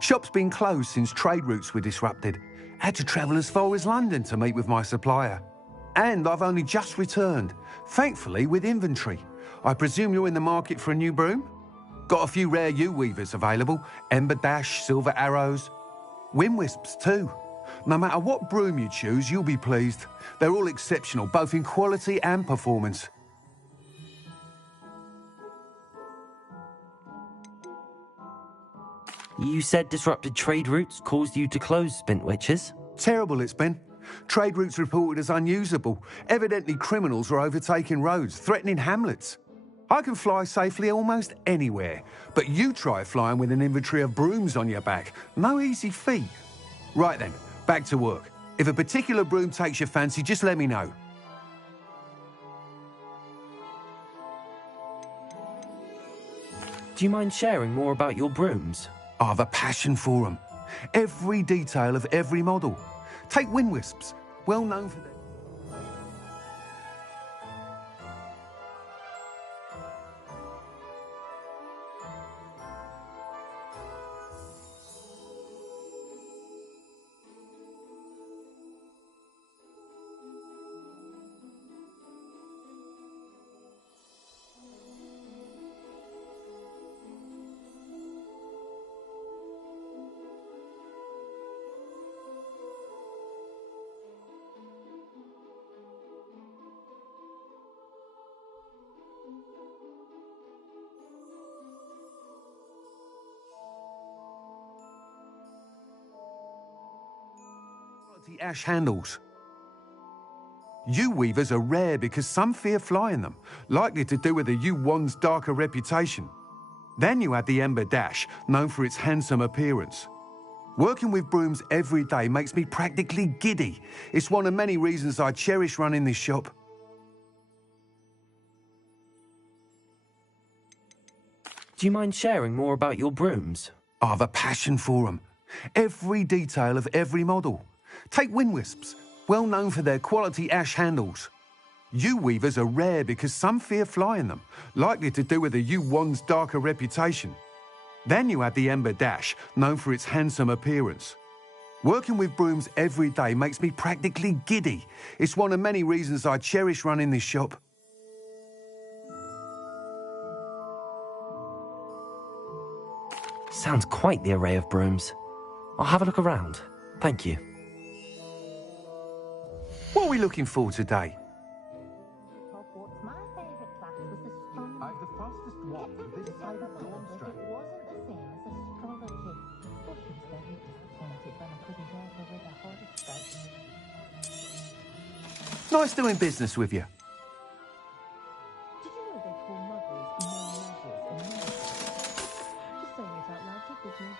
Shop's been closed since trade routes were disrupted. Had to travel as far as London to meet with my supplier. And I've only just returned, thankfully with inventory. I presume you're in the market for a new broom? Got a few rare U-weavers available. Ember Dash, Silver Arrows. Wind Wisps too. No matter what broom you choose, you'll be pleased. They're all exceptional, both in quality and performance. You said disrupted trade routes caused you to close Spintwitches? Terrible it's been. Trade routes reported as unusable. Evidently criminals were overtaking roads, threatening hamlets. I can fly safely almost anywhere, but you try flying with an inventory of brooms on your back. No easy feat. Right then, back to work. If a particular broom takes your fancy, just let me know. Do you mind sharing more about your brooms? I have a passion for them. Every detail of every model. Take Wind Wisps, well known for their... The ash handles. U-weavers are rare because some fear flying them, likely to do with the U-wand's darker reputation. Then you have the Ember Dash, known for its handsome appearance. Working with brooms every day makes me practically giddy. It's one of many reasons I cherish running this shop. Do you mind sharing more about your brooms? I have a passion for them. Every detail of every model. Take Wind Wisps, well known for their quality ash handles. U-weavers are rare because some fear flying them, likely to do with the U-wand's darker reputation. Then you have the Ember Dash, known for its handsome appearance. Working with brooms every day makes me practically giddy. It's one of many reasons I cherish running this shop. Sounds quite the array of brooms. I'll have a look around. Thank you. What are we looking for today? Hogwarts, my favourite class was astronomy. I'm the fastest walk this side of Dawnstone. It wasn't the same as astrology. Well, she was very disappointed when I couldn't help her with her horoscope. Nice doing business with you. Did you know they call muggles no muggles and muggles? Just saying it out loud tickles me.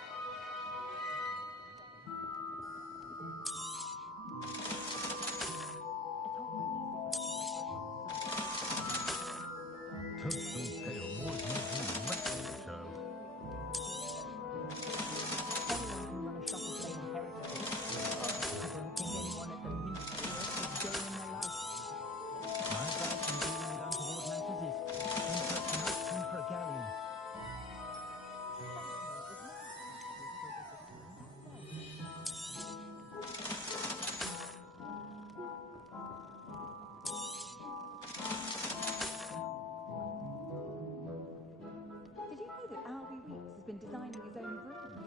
designing his own brooms.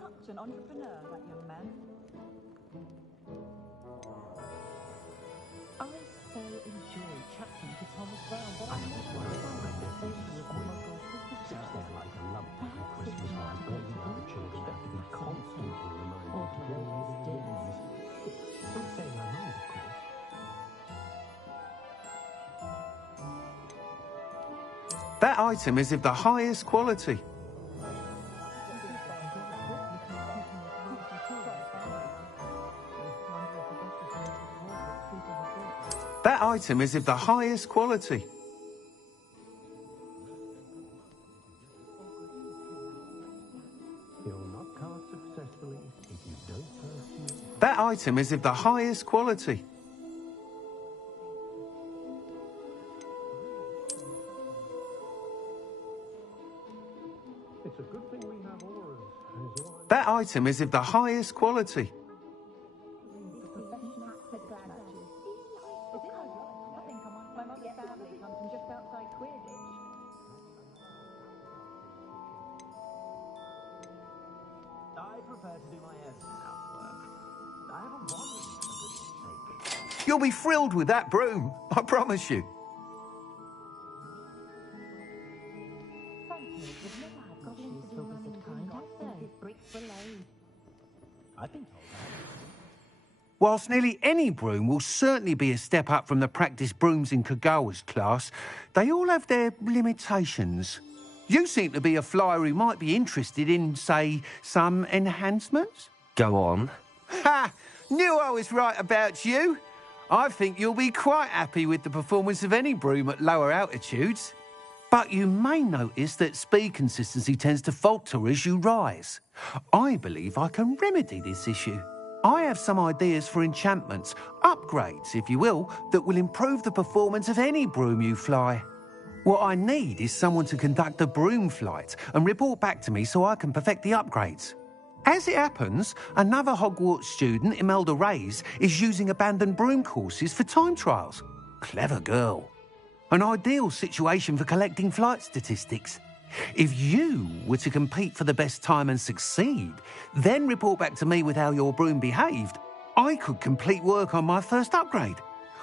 Such an entrepreneur, that young man. I so enjoy chatting to Thomas Brown, but I'm not sure if I'm associated with Hogwarts Christmas They're like a lump every Christmas lights, but you know the children have to be constantly reminded to put away their rings. Not saying I mind, of course. That item is of the highest quality. That item is of the highest quality. You'll not cast successfully if you don't pursue. That item is of the highest quality. It's a good thing we have auras. That item is of the highest quality. I prefer to do my own housework. I have a wand, for goodness sake. You'll be thrilled with that broom, I promise you. I've been told that. Whilst nearly any broom will certainly be a step up from the practice brooms in Kagawa's class, they all have their limitations. You seem to be a flyer who might be interested in, say, some enhancements? Go on. Ha! Knew I was right about you. I think you'll be quite happy with the performance of any broom at lower altitudes. But you may notice that speed consistency tends to falter as you rise. I believe I can remedy this issue. I have some ideas for enchantments, upgrades, if you will, that will improve the performance of any broom you fly. What I need is someone to conduct a broom flight and report back to me so I can perfect the upgrades. As it happens, another Hogwarts student, Imelda Reyes, is using abandoned broom courses for time trials. Clever girl. An ideal situation for collecting flight statistics. If you were to compete for the best time and succeed, then report back to me with how your broom behaved, I could complete work on my first upgrade.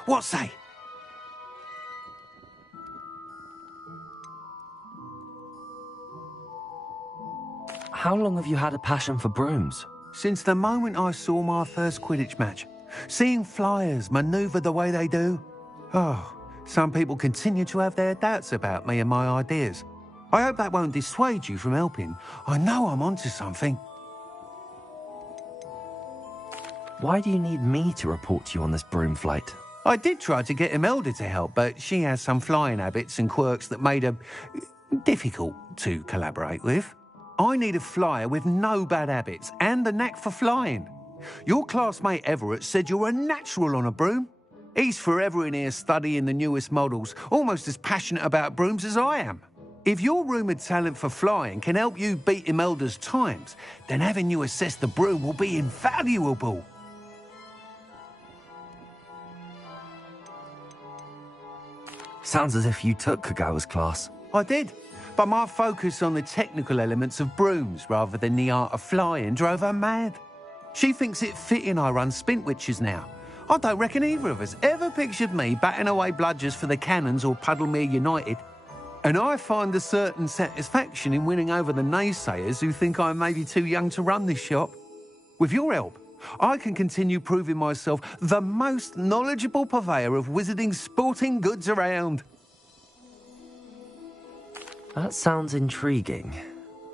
What say? How long have you had a passion for brooms? Since the moment I saw my first Quidditch match. Seeing flyers manoeuvre the way they do. Oh, some people continue to have their doubts about me and my ideas. I hope that won't dissuade you from helping. I know I'm onto something. Why do you need me to report to you on this broom flight? I did try to get Imelda to help, but she has some flying habits and quirks that made her difficult to collaborate with. I need a flyer with no bad habits and the knack for flying. Your classmate Everett said you're a natural on a broom. He's forever in here studying the newest models, almost as passionate about brooms as I am. If your rumoured talent for flying can help you beat Imelda's times, then having you assess the broom will be invaluable. Sounds as if you took Kagawa's class. I did, but my focus on the technical elements of brooms rather than the art of flying drove her mad. She thinks it fitting I run Spintwitches now. I don't reckon either of us ever pictured me batting away bludgers for the Cannons or Puddlemere United. And I find a certain satisfaction in winning over the naysayers who think I'm maybe too young to run this shop. With your help, I can continue proving myself the most knowledgeable purveyor of wizarding sporting goods around. That sounds intriguing.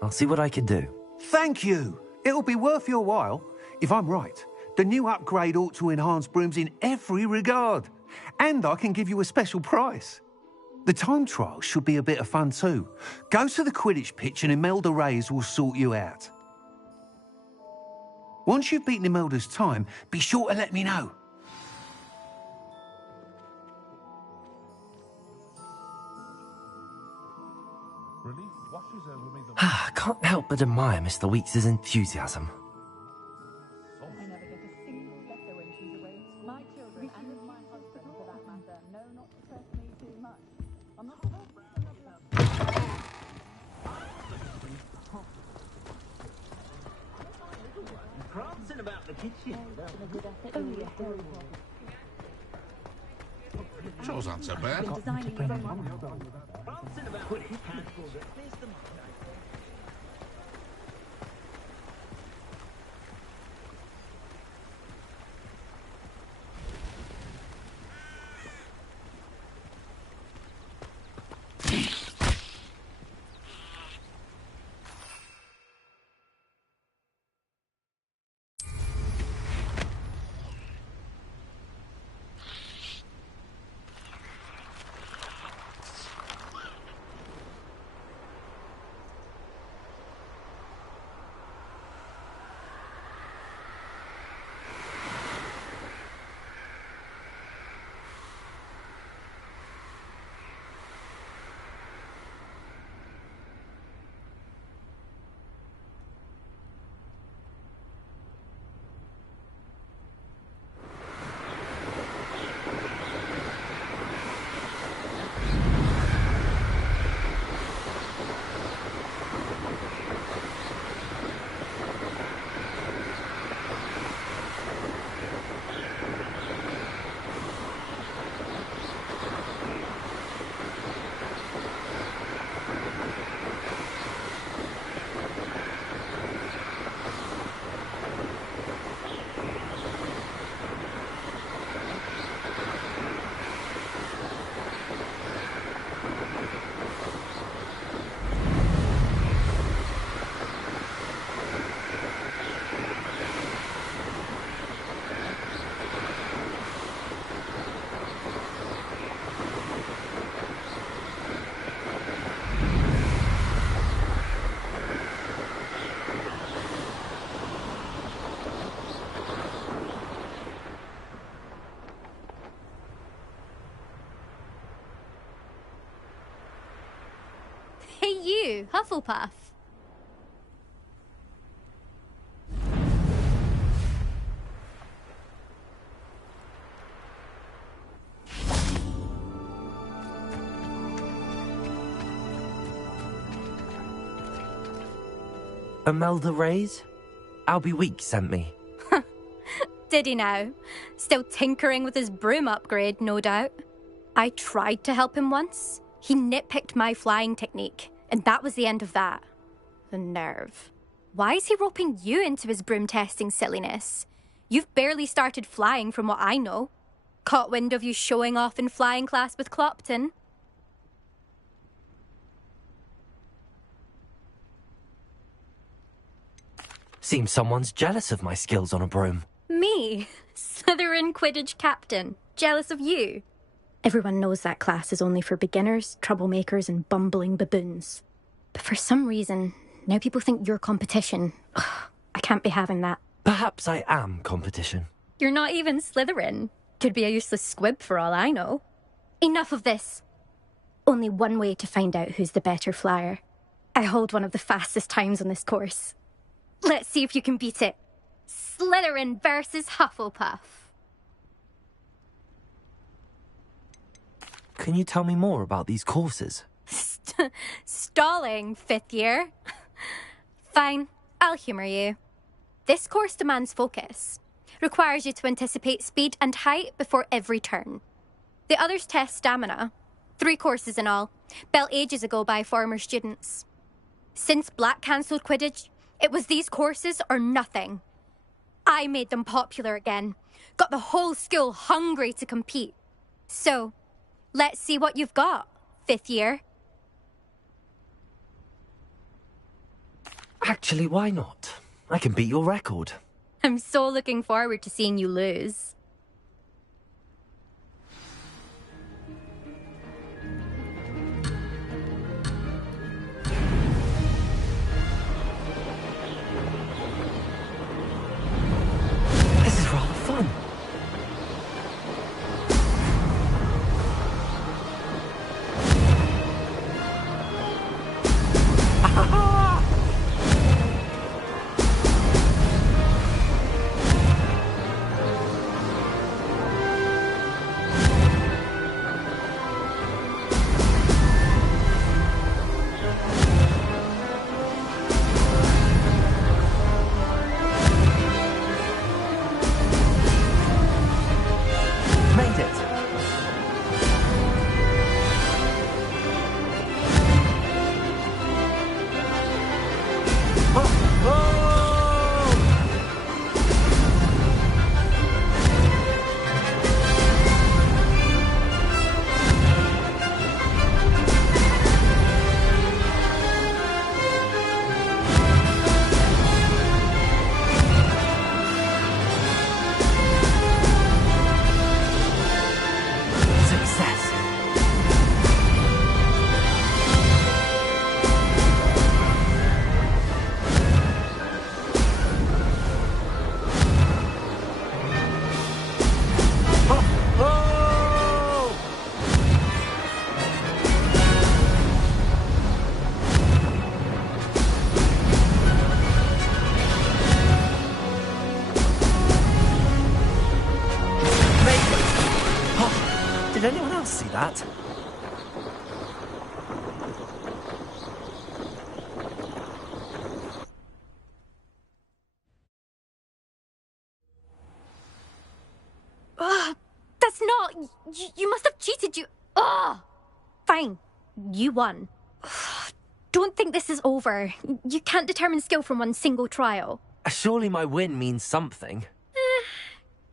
I'll see what I can do. Thank you. It'll be worth your while. If I'm right, the new upgrade ought to enhance brooms in every regard. And I can give you a special price. The time trial should be a bit of fun too. Go to the Quidditch pitch and Imelda Reyes will sort you out. Once you've beaten Imelda's time, be sure to let me know. I can't help but admire Mr. Weeks' enthusiasm. I never get a single letter when she's away. My children and my husband, for that matter, know not to press me too much. I'm not Chores aren't so bad. Hey you, Hufflepuff. Imelda Reyes? Albie Week sent me. Did he now? Still tinkering with his broom upgrade, no doubt. I tried to help him once. He nitpicked my flying technique, and that was the end of that. The nerve. Why is he roping you into his broom testing silliness? You've barely started flying from what I know. Caught wind of you showing off in flying class with Clopton. Seems someone's jealous of my skills on a broom. Me? Slytherin Quidditch captain. Jealous of you? Everyone knows that class is only for beginners, troublemakers, and bumbling baboons. But for some reason, now people think you're competition. Ugh, I can't be having that. Perhaps I am competition. You're not even Slytherin. Could be a useless squib for all I know. Enough of this. Only one way to find out who's the better flyer. I hold one of the fastest times on this course. Let's see if you can beat it. Slytherin versus Hufflepuff. Can you tell me more about these courses? Stalling, fifth year. Fine, I'll humour you. This course demands focus. Requires you to anticipate speed and height before every turn. The others test stamina. 3 courses in all, built ages ago by former students. Since Black cancelled Quidditch, it was these courses or nothing. I made them popular again. Got the whole school hungry to compete. So, let's see what you've got, fifth year. Actually, why not? I can beat your record. I'm so looking forward to seeing you lose. This is rather fun. that. Ugh, that's not... You must have cheated, you... Ugh! Fine. You won. Ugh, don't think this is over. You can't determine skill from one single trial. Surely my win means something.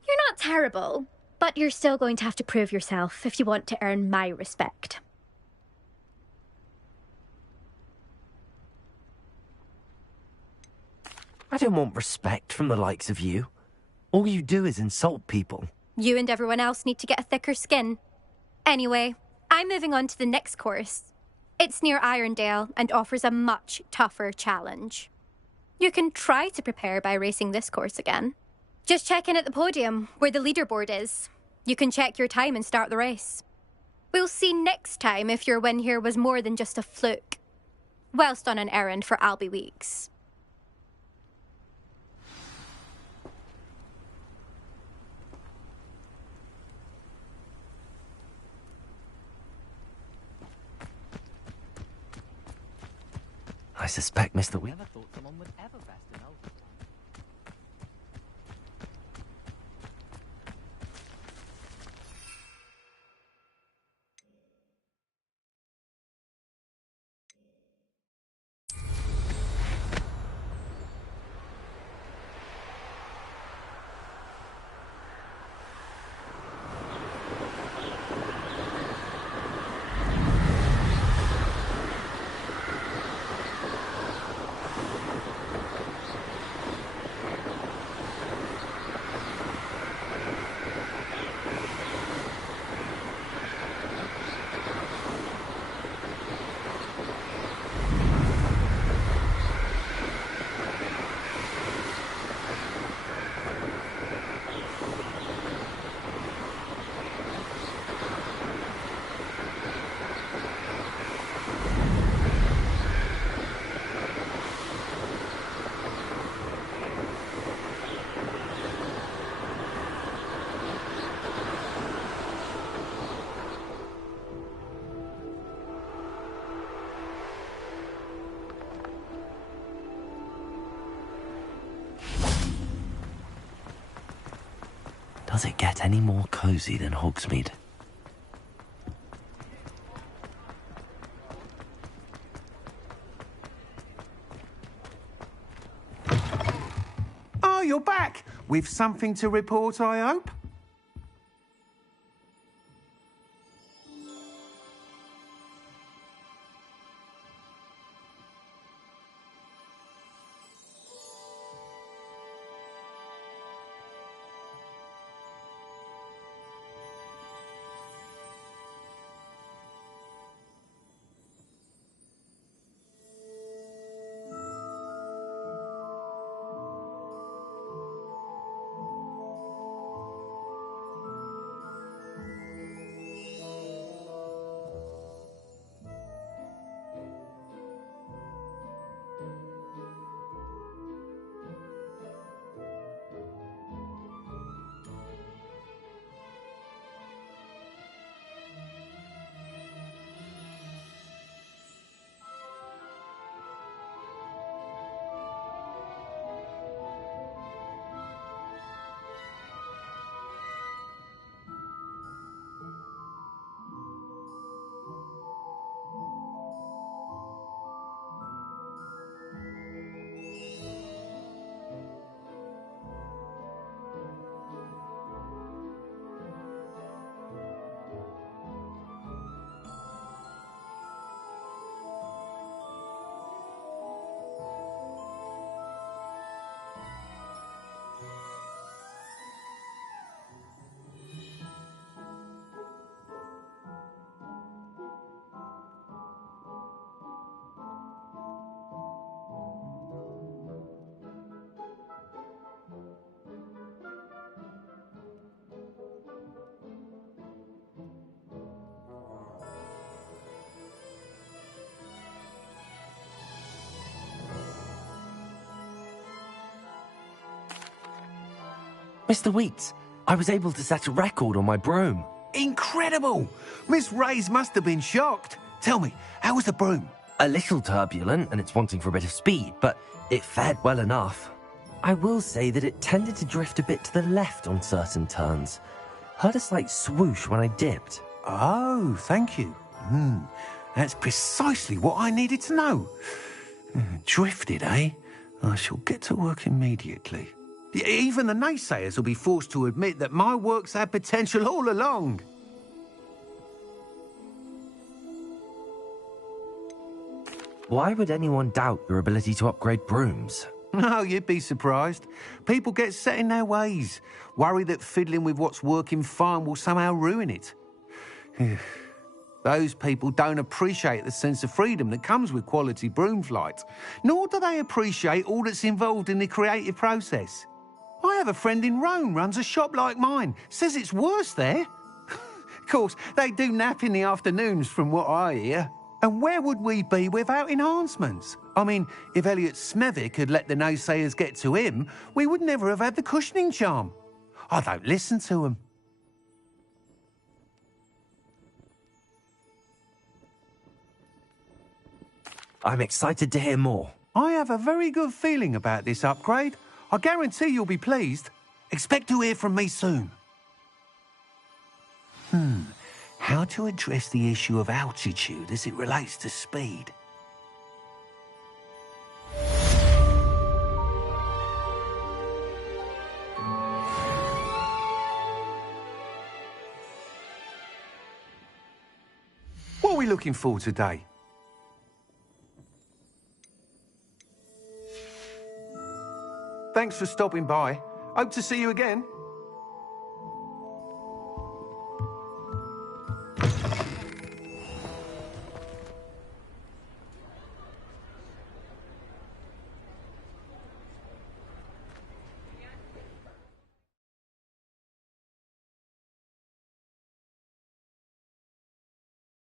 You're not terrible, but you're still going to have to prove yourself if you want to earn my respect. I don't want respect from the likes of you. All you do is insult people. You and everyone else need to get a thicker skin. Anyway, I'm moving on to the next course. It's near Irondale and offers a much tougher challenge. You can try to prepare by racing this course again. Just check in at the podium, where the leaderboard is. You can check your time and start the race. We'll see next time if your win here was more than just a fluke. Whilst on an errand for Albie Weeks. I suspect Mr. Weaver never thought someone would ever best an elf. Does it get any more cozy than Hogsmeade? Oh, you're back! With something to report, I hope? Mr. Weeks, I was able to set a record on my broom. Incredible! Miss Ray's must have been shocked. Tell me, how was the broom? A little turbulent, and it's wanting for a bit of speed, but it fared well enough. I will say that it tended to drift a bit to the left on certain turns. Heard a slight swoosh when I dipped. Oh, thank you. That's precisely what I needed to know. Drifted, eh? I shall get to work immediately. Even the naysayers will be forced to admit that my work's had potential all along. Why would anyone doubt your ability to upgrade brooms? No, you'd be surprised. People get set in their ways, worry that fiddling with what's working fine will somehow ruin it. Those people don't appreciate the sense of freedom that comes with quality broom flight, nor do they appreciate all that's involved in the creative process. I have a friend in Rome runs a shop like mine, says it's worse there. Of course, they do nap in the afternoons from what I hear. And where would we be without enhancements? I mean, if Elliot Smethwick had let the naysayers get to him, we would never have had the cushioning charm. I don't listen to them. I'm excited to hear more. I have a very good feeling about this upgrade. I guarantee you'll be pleased. Expect to hear from me soon. How to address the issue of altitude as it relates to speed? What are we looking for today? Thanks for stopping by. Hope to see you again.